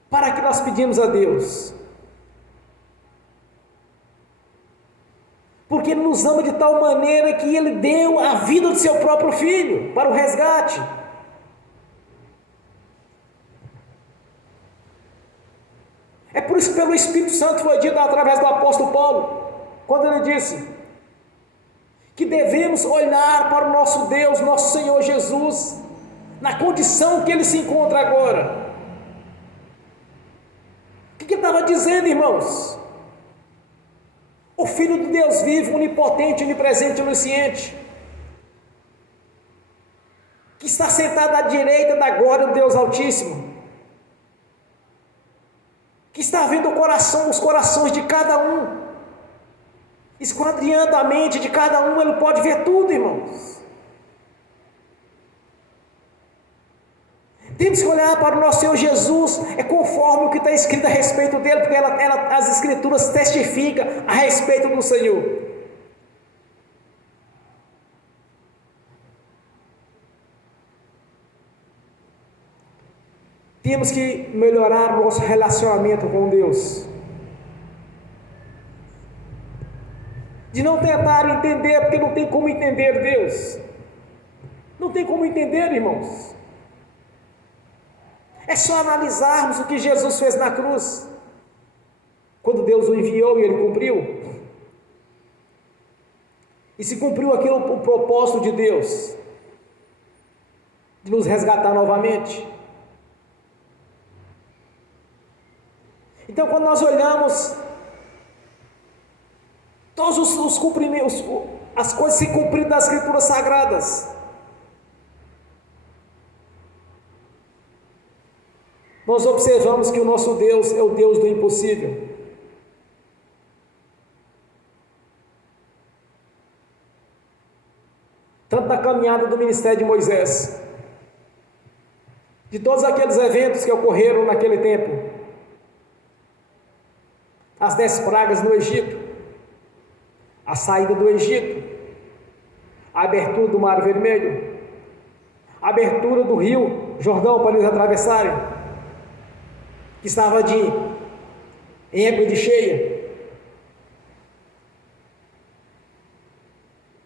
para que nós pedimos a Deus, porque Ele nos ama de tal maneira que Ele deu a vida do seu próprio Filho para o resgate. É por isso que pelo Espírito Santo foi dito através do apóstolo Paulo, quando ele disse que devemos olhar para o nosso Deus, nosso Senhor Jesus, na condição que Ele se encontra agora. O que ele estava dizendo, irmãos? O Filho de Deus vivo, onipotente, onipresente, onisciente, que está sentado à direita da glória do Deus Altíssimo, que está vendo os corações de cada um, esquadrinhando a mente de cada um. Ele pode ver tudo, irmãos. Temos que olhar para o nosso Senhor Jesus, é conforme o que está escrito a respeito dele, porque as Escrituras testificam a respeito do Senhor. Temos que melhorar o nosso relacionamento com Deus, de não tentar entender, porque não tem como entender Deus, não tem como entender, irmãos. É só analisarmos o que Jesus fez na cruz, quando Deus o enviou e Ele cumpriu. E se cumpriu aquilo, o propósito de Deus, de nos resgatar novamente. Então, quando nós olhamos todos os cumprimentos, as coisas se cumprindo das Escrituras Sagradas, nós observamos que o nosso Deus é o Deus do impossível. Tanto na caminhada do ministério de Moisés, de todos aqueles eventos que ocorreram naquele tempo, as 10 pragas no Egito, a saída do Egito, a abertura do Mar Vermelho, a abertura do rio Jordão para eles atravessarem, que estava em época de cheia.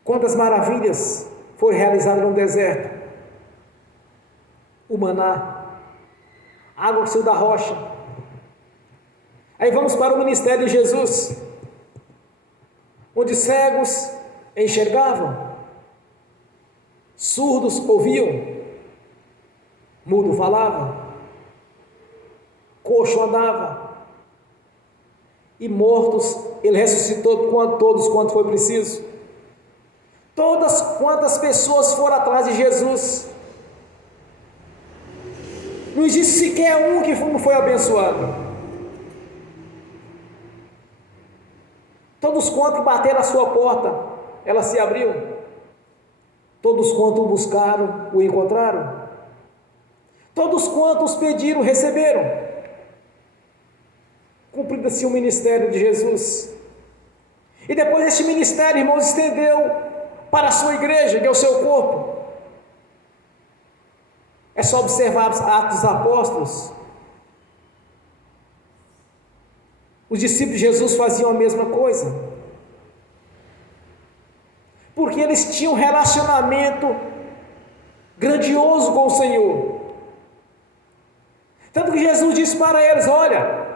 Quantas maravilhas foram realizadas no deserto. O maná, a água que saiu da rocha. Aí vamos para o ministério de Jesus, onde cegos enxergavam, surdos ouviam, mudo falava, coxo andava, e mortos ele ressuscitou todos quanto foi preciso. Todas quantas pessoas foram atrás de Jesus, não existe sequer um que não foi abençoado. Todos quantos bateram a sua porta, ela se abriu. Todos quantos o buscaram, o encontraram. Todos quantos pediram, receberam. Cumprido-se o ministério de Jesus. E depois este ministério, irmãos, estendeu para a sua igreja, que é o seu corpo. É só observar os Atos dos Apóstolos. Os discípulos de Jesus faziam a mesma coisa, porque eles tinham um relacionamento grandioso com o Senhor. Tanto que Jesus disse para eles: olha,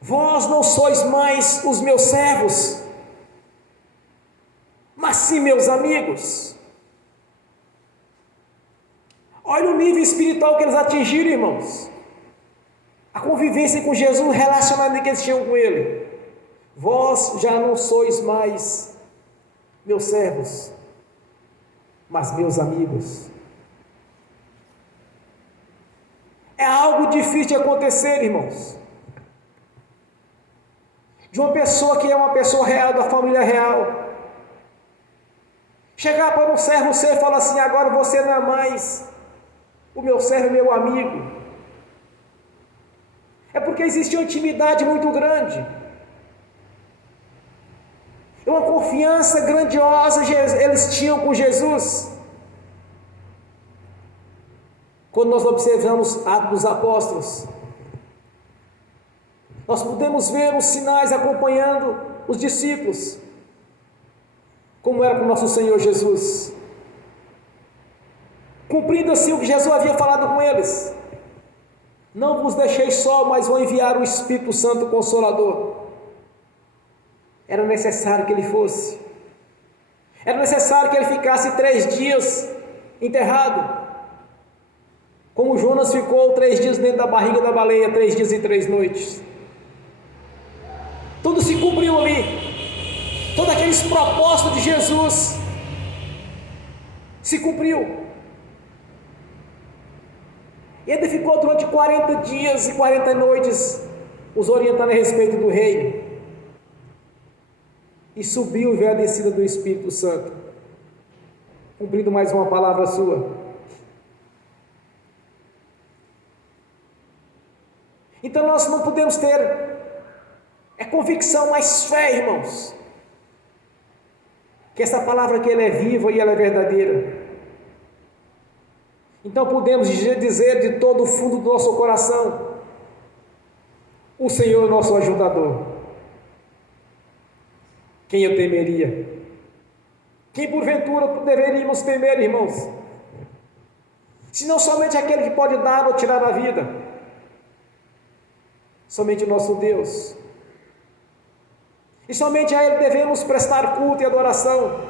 vós não sois mais os meus servos, mas sim meus amigos. Olha o nível espiritual que eles atingiram, irmãos. A convivência com Jesus, o relacionamento que eles tinham com Ele. Vós já não sois mais meus servos, mas meus amigos. É algo difícil de acontecer, irmãos. De uma pessoa que é uma pessoa real, da família real, chegar para um servo seu e falar assim: agora você não é mais o meu servo, meu amigo. É porque existe uma intimidade muito grande, é uma confiança grandiosa eles tinham com Jesus. Quando nós observamos Atos dos Apóstolos, nós podemos ver os sinais acompanhando os discípulos, como era com nosso Senhor Jesus, cumprindo assim o que Jesus havia falado com eles: não vos deixei só, mas vou enviar o Espírito Santo Consolador. Era necessário que ele fosse, era necessário que ele ficasse 3 dias enterrado, como Jonas ficou 3 dias dentro da barriga da baleia, 3 dias e 3 noites. Tudo se cumpriu ali, todos aqueles propósitos de Jesus se cumpriu. E ele ficou durante 40 dias e 40 noites os orientando a respeito do reino. E subiu e veio a descida do Espírito Santo, cumprindo mais uma palavra sua. Então nós não podemos ter convicção, mas fé, irmãos, que essa palavra que ela é viva e ela é verdadeira. Então podemos dizer de todo o fundo do nosso coração: o Senhor é nosso ajudador. Quem eu temeria? Quem porventura deveríamos temer, irmãos? Se não somente aquele que pode dar ou tirar a vida, somente o nosso Deus. E somente a Ele devemos prestar culto e adoração.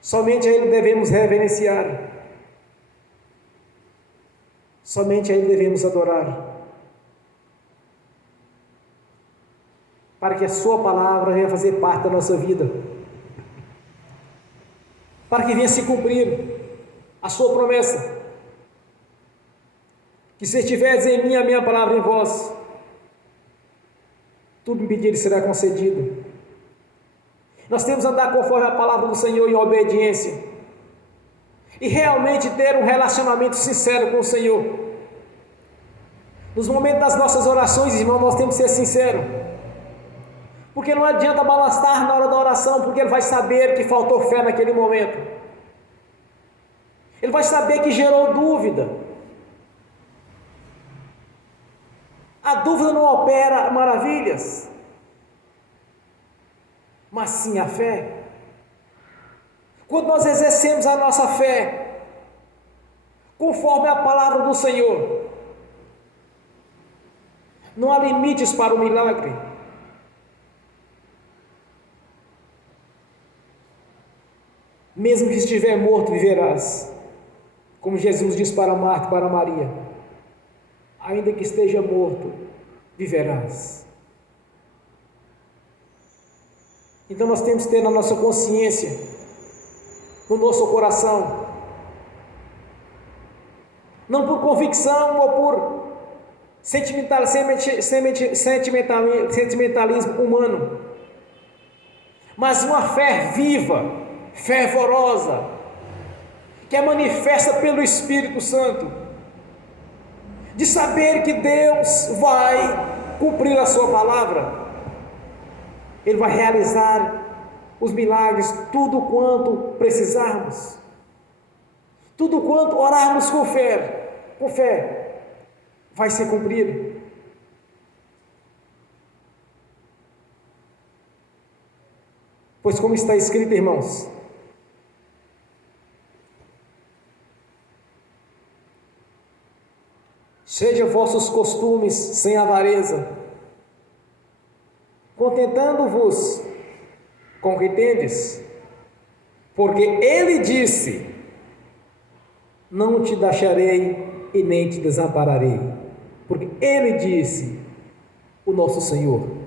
Somente a Ele devemos reverenciar. Somente a Ele devemos adorar, para que a sua palavra venha fazer parte da nossa vida, para que venha se cumprir a sua promessa, que se estiverdes em mim, a minha palavra em vós, tudo me pedir será concedido. Nós temos que andar conforme a palavra do Senhor em obediência e realmente ter um relacionamento sincero com o Senhor. Nos momentos das nossas orações, irmão, nós temos que ser sinceros, porque não adianta balastar na hora da oração, porque ele vai saber que faltou fé naquele momento, ele vai saber que gerou dúvida. A dúvida não opera maravilhas, mas sim a fé. Quando nós exercemos a nossa fé conforme a palavra do Senhor, não há limites para o milagre. Mesmo que estiver morto, viverás. Como Jesus disse para Marta e para Maria: ainda que esteja morto, viverás. Então nós temos que ter na nossa consciência, no nosso coração, não por convicção ou por sentimentalismo humano, mas uma fé viva, fervorosa, que é manifesta pelo Espírito Santo, de saber que Deus vai cumprir a sua palavra, Ele vai realizar os milagres, tudo quanto precisarmos, tudo quanto orarmos com fé, vai ser cumprido. Pois como está escrito, irmãos, sejam vossos costumes sem avareza, contentando-vos com o que tendes, porque Ele disse: não te deixarei e nem te desampararei, porque Ele disse, o nosso Senhor.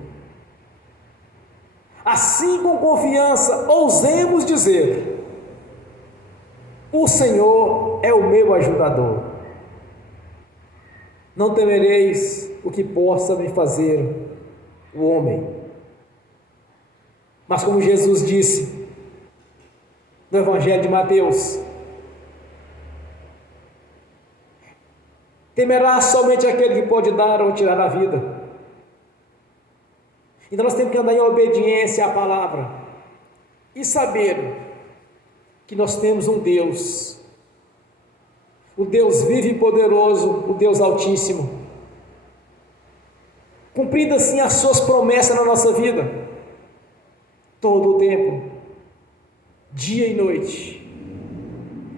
Assim, com confiança, ousemos dizer: o Senhor é o meu ajudador. Não temereis o que possa me fazer o homem. Mas como Jesus disse no Evangelho de Mateus: temerá somente aquele que pode dar ou tirar a vida. Então nós temos que andar em obediência à palavra e saber que nós temos um Deus, o Deus vivo e poderoso, o Deus Altíssimo, cumprindo assim as suas promessas na nossa vida, todo o tempo, dia e noite,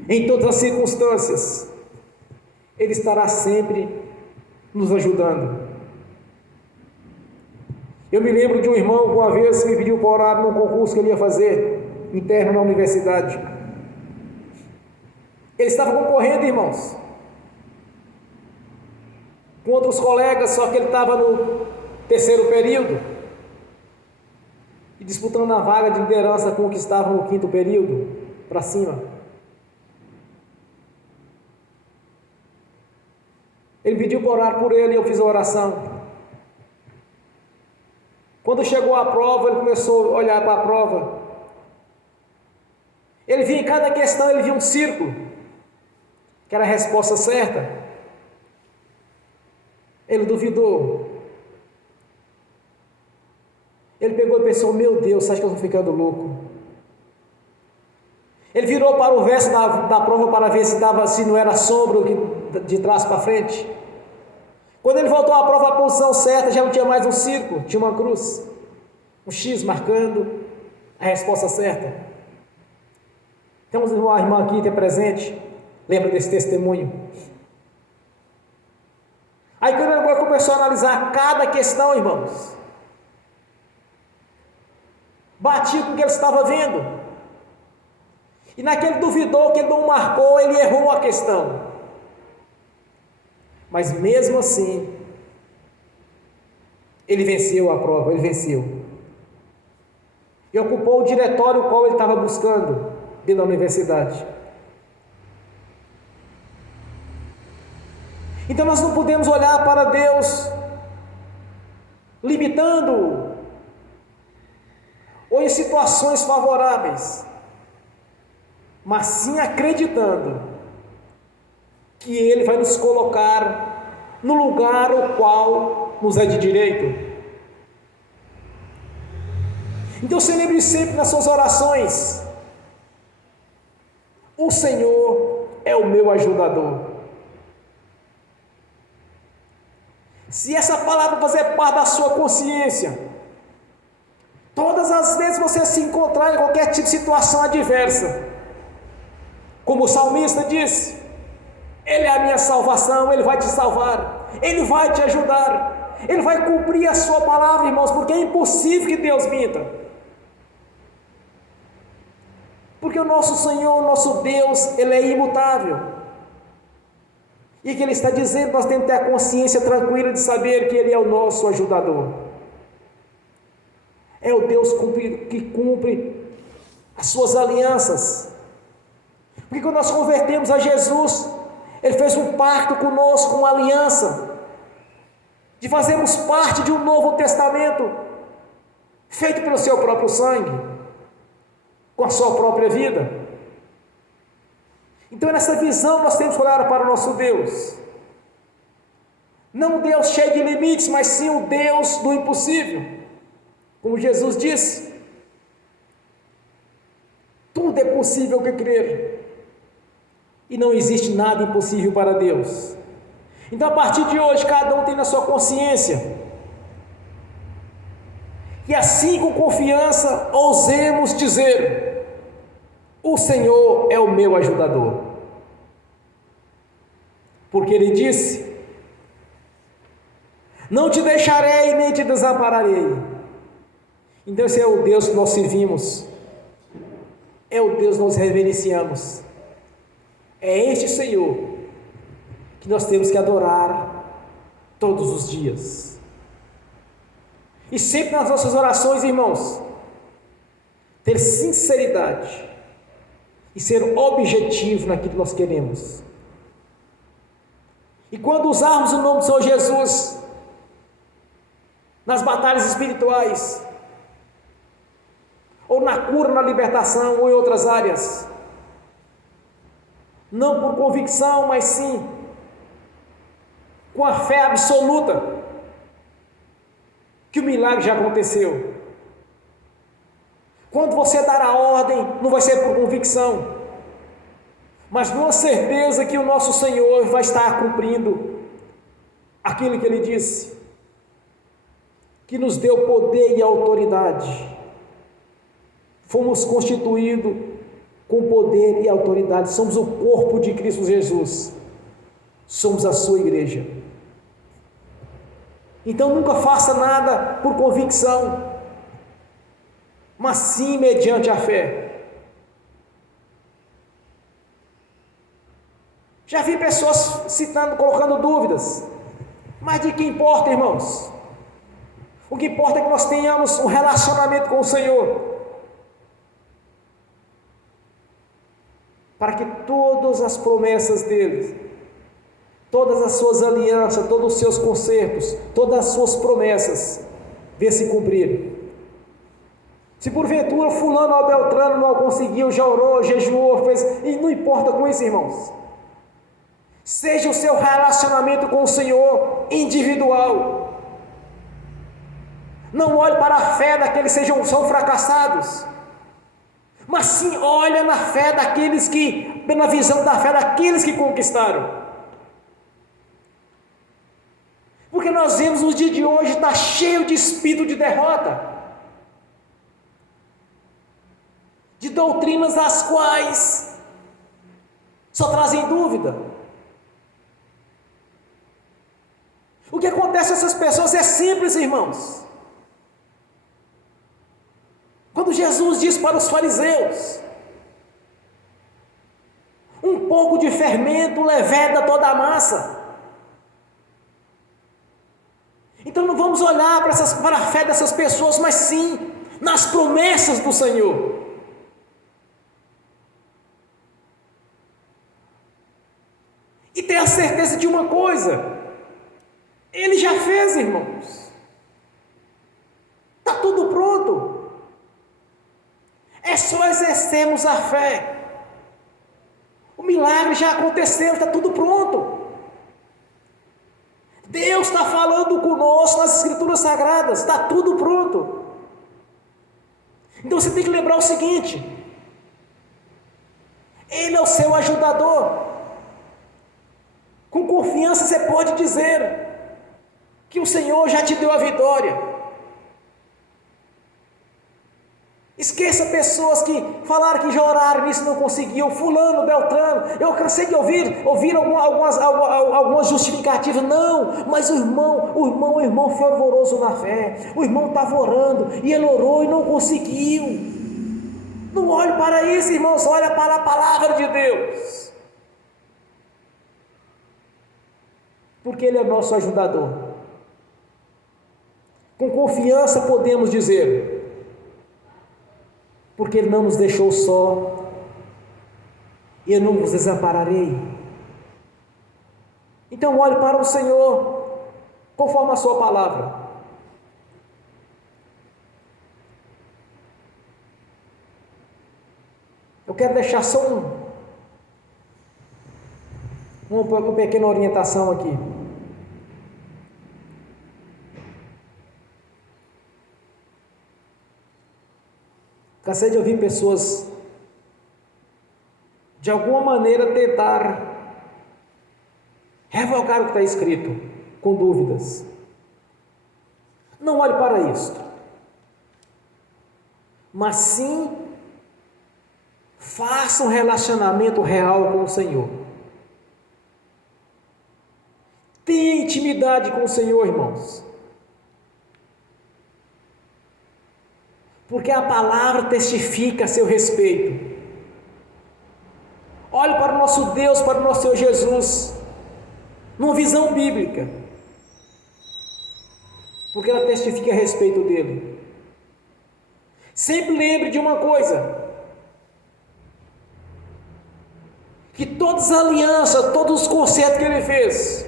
em todas as circunstâncias, Ele estará sempre nos ajudando. Eu me lembro de um irmão que uma vez me pediu para orar num concurso que ele ia fazer, interno na universidade. Ele estava concorrendo, irmãos, com outros colegas, só que ele estava no terceiro período e disputando a vaga de liderança com o que estava no quinto período, para cima. Ele pediu para orar por ele e eu fiz a oração. Quando chegou a prova, ele começou a olhar para a prova. Ele via em cada questão, ele via um círculo, que era a resposta certa. Ele duvidou. Ele pegou e pensou: meu Deus, você acha que eu estou ficando louco? Ele virou para o verso da prova para ver se não era sombra de trás para frente. Quando ele voltou à prova, a posição certa já não tinha mais um círculo, tinha uma cruz, um X marcando a resposta certa. Temos uma irmã aqui que é presente, lembra desse testemunho? Aí quando ele agora começou a analisar cada questão, irmãos, batia com o que ele estava vendo, e naquele duvidou, que ele não marcou, ele errou a questão. Mas mesmo assim, ele venceu a prova, ele venceu. E ocupou o diretório qual ele estava buscando dentro da universidade. Então nós não podemos olhar para Deus limitando-o ou em situações favoráveis, mas sim acreditando que Ele vai nos colocar no lugar o qual nos é de direito. Então se lembre sempre nas suas orações: o Senhor é o meu ajudador. Se essa palavra fazer parte da sua consciência, todas as vezes você se encontrar em qualquer tipo de situação adversa, como o salmista disse, Ele é a minha salvação, Ele vai te salvar, Ele vai te ajudar, Ele vai cumprir a sua palavra, irmãos, porque é impossível que Deus minta. Porque o nosso Senhor, o nosso Deus, Ele é imutável. E que Ele está dizendo, nós temos que ter a consciência tranquila de saber que Ele é o nosso ajudador. É o Deus que cumpre as suas alianças. Porque quando nós convertemos a Jesus, Ele fez um pacto conosco, uma aliança, de fazermos parte de um novo testamento, feito pelo seu próprio sangue, com a sua própria vida. Então, nessa visão, nós temos que olhar para o nosso Deus. Não um Deus cheio de limites, mas sim o Deus do impossível. Como Jesus disse, tudo é possível que crer. E não existe nada impossível para Deus. Então, a partir de hoje, cada um tem na sua consciência. E assim, com confiança, ousemos dizer: o Senhor é o meu ajudador. Porque Ele disse: não te deixarei nem te desampararei. Então esse é o Deus que nós servimos, é o Deus que nós reverenciamos, é este Senhor que nós temos que adorar todos os dias. E sempre nas nossas orações, irmãos, ter sinceridade e ser objetivo naquilo que nós queremos. E quando usarmos o nome do Senhor Jesus nas batalhas espirituais, ou na cura, na libertação, ou em outras áreas, não por convicção, mas sim com a fé absoluta que o milagre já aconteceu. Quando você dar a ordem, não vai ser por convicção, mas numa certeza que o nosso Senhor vai estar cumprindo aquilo que Ele disse, que nos deu poder e autoridade. Fomos constituídos com poder e autoridade, somos o corpo de Cristo Jesus, somos a sua igreja. Então nunca faça nada por convicção, mas sim mediante a fé. Já vi pessoas citando, colocando dúvidas, mas de que importa, irmãos? O que importa é que nós tenhamos um relacionamento com o Senhor, para que todas as promessas dele, todas as suas alianças, todos os seus concertos, todas as suas promessas venham se cumprir. Se porventura fulano ou beltrano não conseguiu, já orou, jejuou, fez, e não importa com isso, irmãos. Seja o seu relacionamento com o Senhor individual. Não olhe para a fé daqueles que são fracassados, mas sim olha na fé daqueles que, na visão da fé daqueles que conquistaram. Porque nós vemos nos dias de hoje, está cheio de espírito de derrota, de doutrinas as quais só trazem dúvida. O que acontece com essas pessoas é simples, irmãos. Quando Jesus disse para os fariseus: um pouco de fermento leveda toda a massa. Então não vamos olhar para a fé dessas pessoas, mas sim nas promessas do Senhor. E tenha certeza de uma coisa: Ele já fez, irmãos. Está tudo pronto. É só exercermos a fé. O milagre já aconteceu, está tudo pronto. Deus está falando conosco nas Escrituras Sagradas, está tudo pronto. Então você tem que lembrar o seguinte: Ele é o seu ajudador. Com confiança você pode dizer que o Senhor já te deu a vitória. Esqueça pessoas que falaram que já oraram nisso e não conseguiu, fulano, beltrano. Eu cansei de ouvir algumas justificativas. Não, mas o irmão fervoroso na fé. O irmão estava orando e ele orou e não conseguiu. Não olhe para isso, irmãos, olha para a palavra de Deus. Porque Ele é nosso ajudador. Com confiança podemos dizer: porque Ele não nos deixou só, eu não vos desampararei. Então olhe para o Senhor, conforme a sua palavra. Eu quero deixar só uma pequena orientação aqui. Cansei de ouvir pessoas, de alguma maneira, tentar revogar o que está escrito, com dúvidas. Não olhe para isto, mas sim faça um relacionamento real com o Senhor. Tenha intimidade com o Senhor, irmãos. Porque a palavra testifica a seu respeito. Olhe para o nosso Deus, para o nosso Senhor Jesus, numa visão bíblica, porque ela testifica a respeito dele. Sempre lembre de uma coisa: que todas as alianças, todos os concertos que ele fez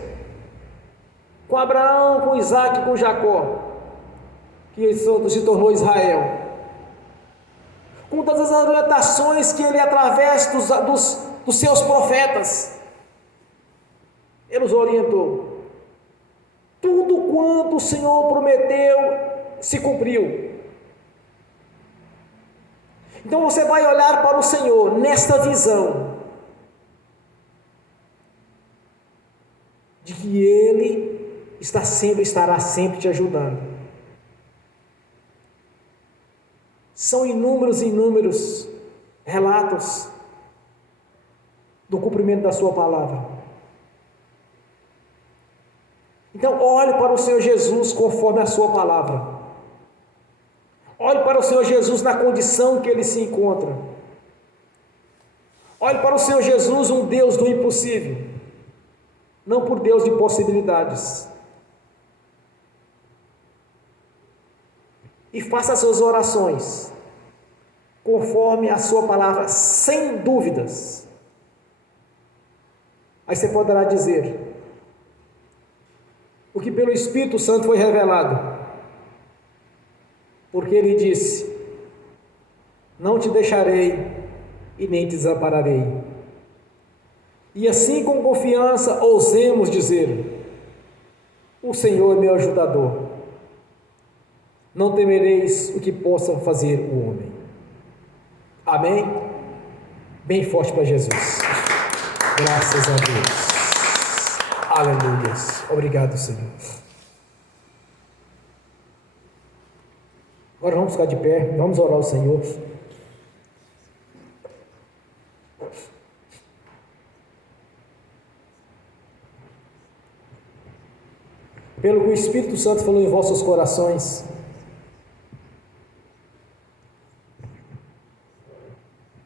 com Abraão, com Isaac e com Jacó, que se tornou Israel, com todas as orientações que ele, através dos seus profetas, ele os orientou. Tudo quanto o Senhor prometeu se cumpriu. Então você vai olhar para o Senhor nesta visão de que Ele estará sempre te ajudando. São inúmeros relatos do cumprimento da sua palavra. Então olhe para o Senhor Jesus conforme a sua palavra. Olhe para o Senhor Jesus na condição que Ele se encontra. Olhe para o Senhor Jesus, um Deus do impossível, não por Deus de possibilidades. E faça as suas orações conforme a sua palavra, sem dúvidas. Aí você poderá dizer o que pelo Espírito Santo foi revelado, porque Ele disse: não te deixarei e nem te desampararei. E assim, com confiança, ousemos dizer: o Senhor é meu ajudador. Não temereis o que possa fazer o homem. Amém? Bem forte para Jesus. Graças a Deus. Aleluia. Obrigado, Senhor. Agora vamos ficar de pé, vamos orar ao Senhor. Pelo que o Espírito Santo falou em vossos corações,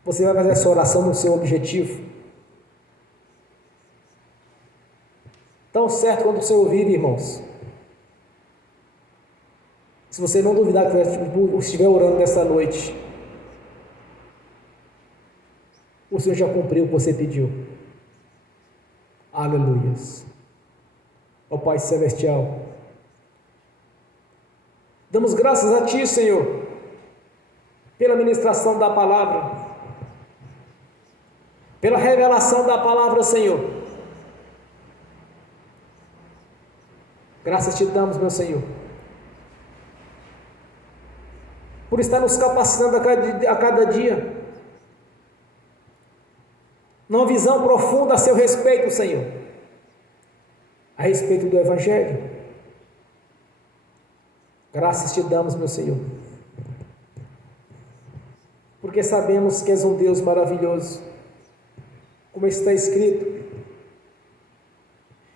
você vai fazer essa oração no seu objetivo. Tão certo quando você ouvir, irmãos. Se você não duvidar que estiver orando nessa noite, o Senhor já cumpriu o que você pediu. Aleluias. Ó Pai Celestial, damos graças a Ti, Senhor, pela ministração da palavra, pela revelação da palavra, Senhor. Graças Te damos, meu Senhor, por estar nos capacitando a cada dia, numa visão profunda a Seu respeito, Senhor, a respeito do Evangelho. Graças Te damos, meu Senhor, porque sabemos que És um Deus maravilhoso, como está escrito: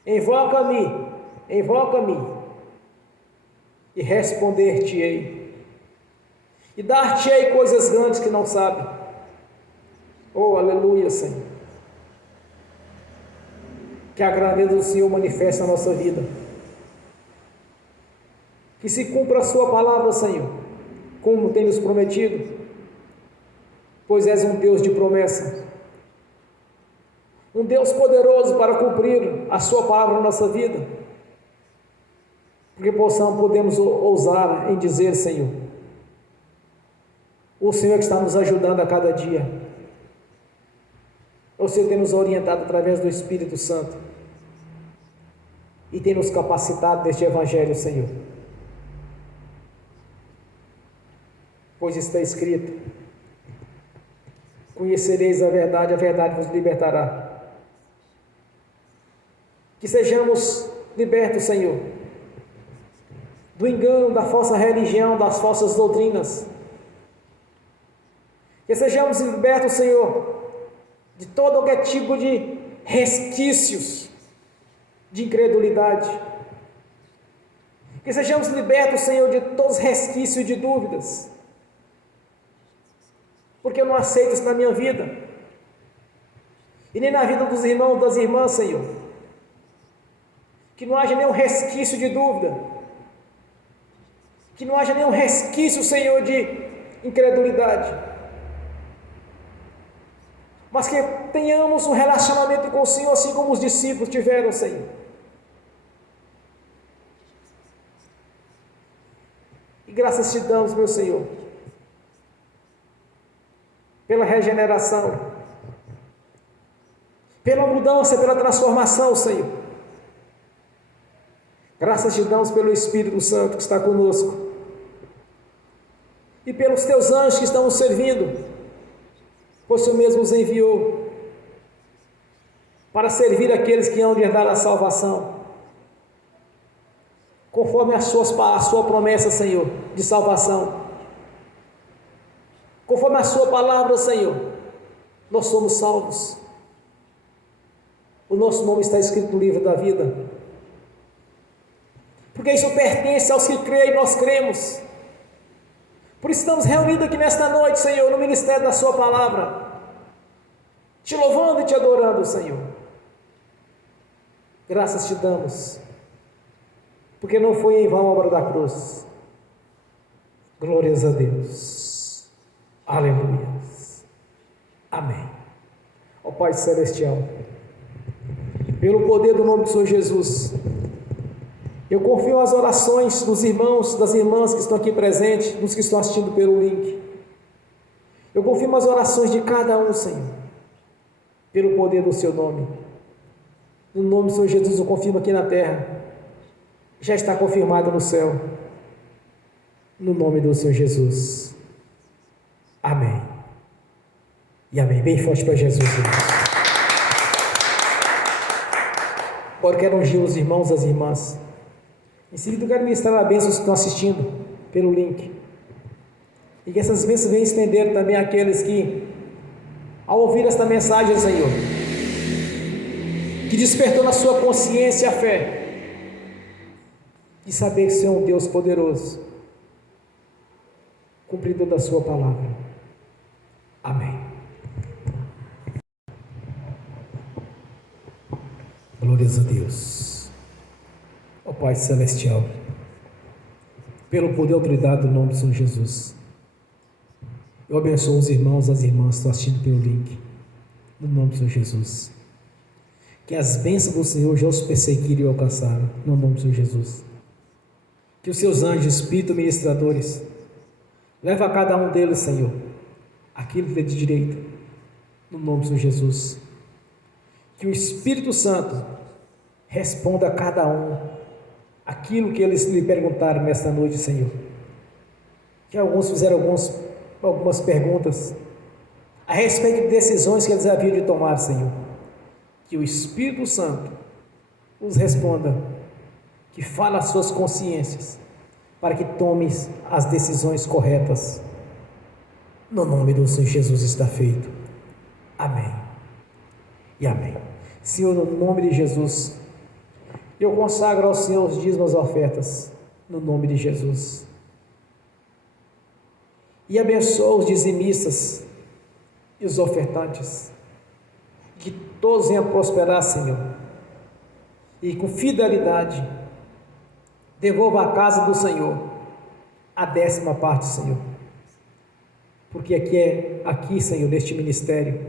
invoca-me, e responder-te-ei, e dar-te-ei coisas grandes que não sabe. Oh, aleluia, Senhor. Que a grandeza do Senhor manifeste na nossa vida. Que se cumpra a Sua palavra, Senhor, como tem nos prometido, pois És um Deus de promessa, um Deus poderoso para cumprir a Sua palavra na nossa vida, porque podemos ousar em dizer, Senhor, o Senhor que está nos ajudando a cada dia, o Senhor tem nos orientado através do Espírito Santo e tem nos capacitado neste Evangelho, Senhor, pois está escrito: conhecereis a verdade vos libertará. Que sejamos libertos, Senhor, do engano, da falsa religião, das falsas doutrinas. Que sejamos libertos, Senhor, de todo qualquer tipo de resquícios de incredulidade. Que sejamos libertos, Senhor, de todos os resquícios de dúvidas, porque eu não aceito isso na minha vida, e nem na vida dos irmãos e das irmãs, Senhor. Que não haja nenhum resquício de dúvida, que não haja nenhum resquício, Senhor, de incredulidade, mas que tenhamos um relacionamento com o Senhor, assim como os discípulos tiveram, Senhor. E graças Te damos, meu Senhor, pela regeneração, pela mudança, pela transformação, Senhor. Graças Te damos pelo Espírito Santo que está conosco, e pelos Teus anjos que estão nos servindo, pois o Senhor mesmo os enviou para servir aqueles que hão de herdar a salvação, conforme a Sua promessa, Senhor, de salvação, conforme a Sua palavra, Senhor. Nós somos salvos, o nosso nome está escrito no livro da vida, porque isso pertence aos que creem, nós cremos. Por isso estamos reunidos aqui nesta noite, Senhor, no ministério da Sua palavra, Te louvando e Te adorando, Senhor. Graças Te damos, porque não foi em vão a obra da cruz. Glórias a Deus. Aleluia. Amém. Ó Pai Celestial, pelo poder do nome do Senhor Jesus, eu confio as orações dos irmãos, das irmãs que estão aqui presentes, dos que estão assistindo pelo link. Eu confio as orações de cada um, Senhor, pelo poder do Seu nome. No nome do Senhor Jesus, eu confirmo aqui na terra, já está confirmado no céu. No nome do Senhor Jesus. Amém. E amém. Bem forte para Jesus, irmãos. Agora eu quero ungir os irmãos e as irmãs. Em seguida eu quero ministrar a bênção que estão assistindo pelo link. E que essas bênçãos venham estender também àqueles que, ao ouvir esta mensagem, Senhor, que despertou na sua consciência a fé, de saber que o Senhor é um Deus poderoso, cumpridor da Sua palavra. Amém. Glórias a Deus. Ó Pai Celestial, pelo poder e autoridade do nome do Senhor Jesus, eu abençoo os irmãos e as irmãs que estão assistindo pelo link, no nome do Senhor Jesus. Que as bênçãos do Senhor já os perseguiram e alcançaram, no nome do Senhor Jesus. Que os seus anjos, espíritos ministradores, leve a cada um deles, Senhor, aquilo que é de direito, no nome do Senhor Jesus. Que o Espírito Santo responda a cada um aquilo que eles lhe perguntaram nesta noite, Senhor. Que alguns fizeram algumas perguntas a respeito de decisões que eles haviam de tomar, Senhor. Que o Espírito Santo os responda, que fale às suas consciências, para que tomem as decisões corretas. No nome do Senhor Jesus está feito. Amém. E amém. Senhor, no nome de Jesus, eu consagro ao Senhor os dízimos e ofertas, no nome de Jesus. E abençoa os dizimistas e os ofertantes, que todos venham prosperar, Senhor, e com fidelidade devolva à casa do Senhor a 10ª parte, Senhor, porque aqui, Senhor, neste ministério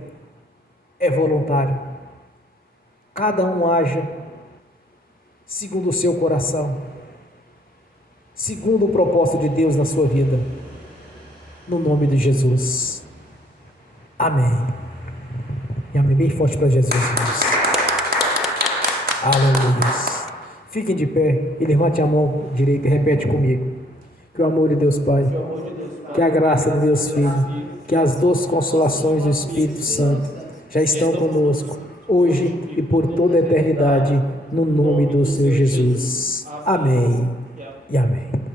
é voluntário. Cada um haja segundo o seu coração, segundo o propósito de Deus na sua vida, no nome de Jesus. Amém. E amém bem forte para Jesus, irmãos. Aleluia. Fiquem de pé e levante a mão direita e repete comigo. Que o amor de Deus Pai, que a graça de Deus Filho, que as doces consolações do Espírito Santo já estão conosco, hoje e por toda a eternidade, no nome do Senhor Jesus. Amém e amém.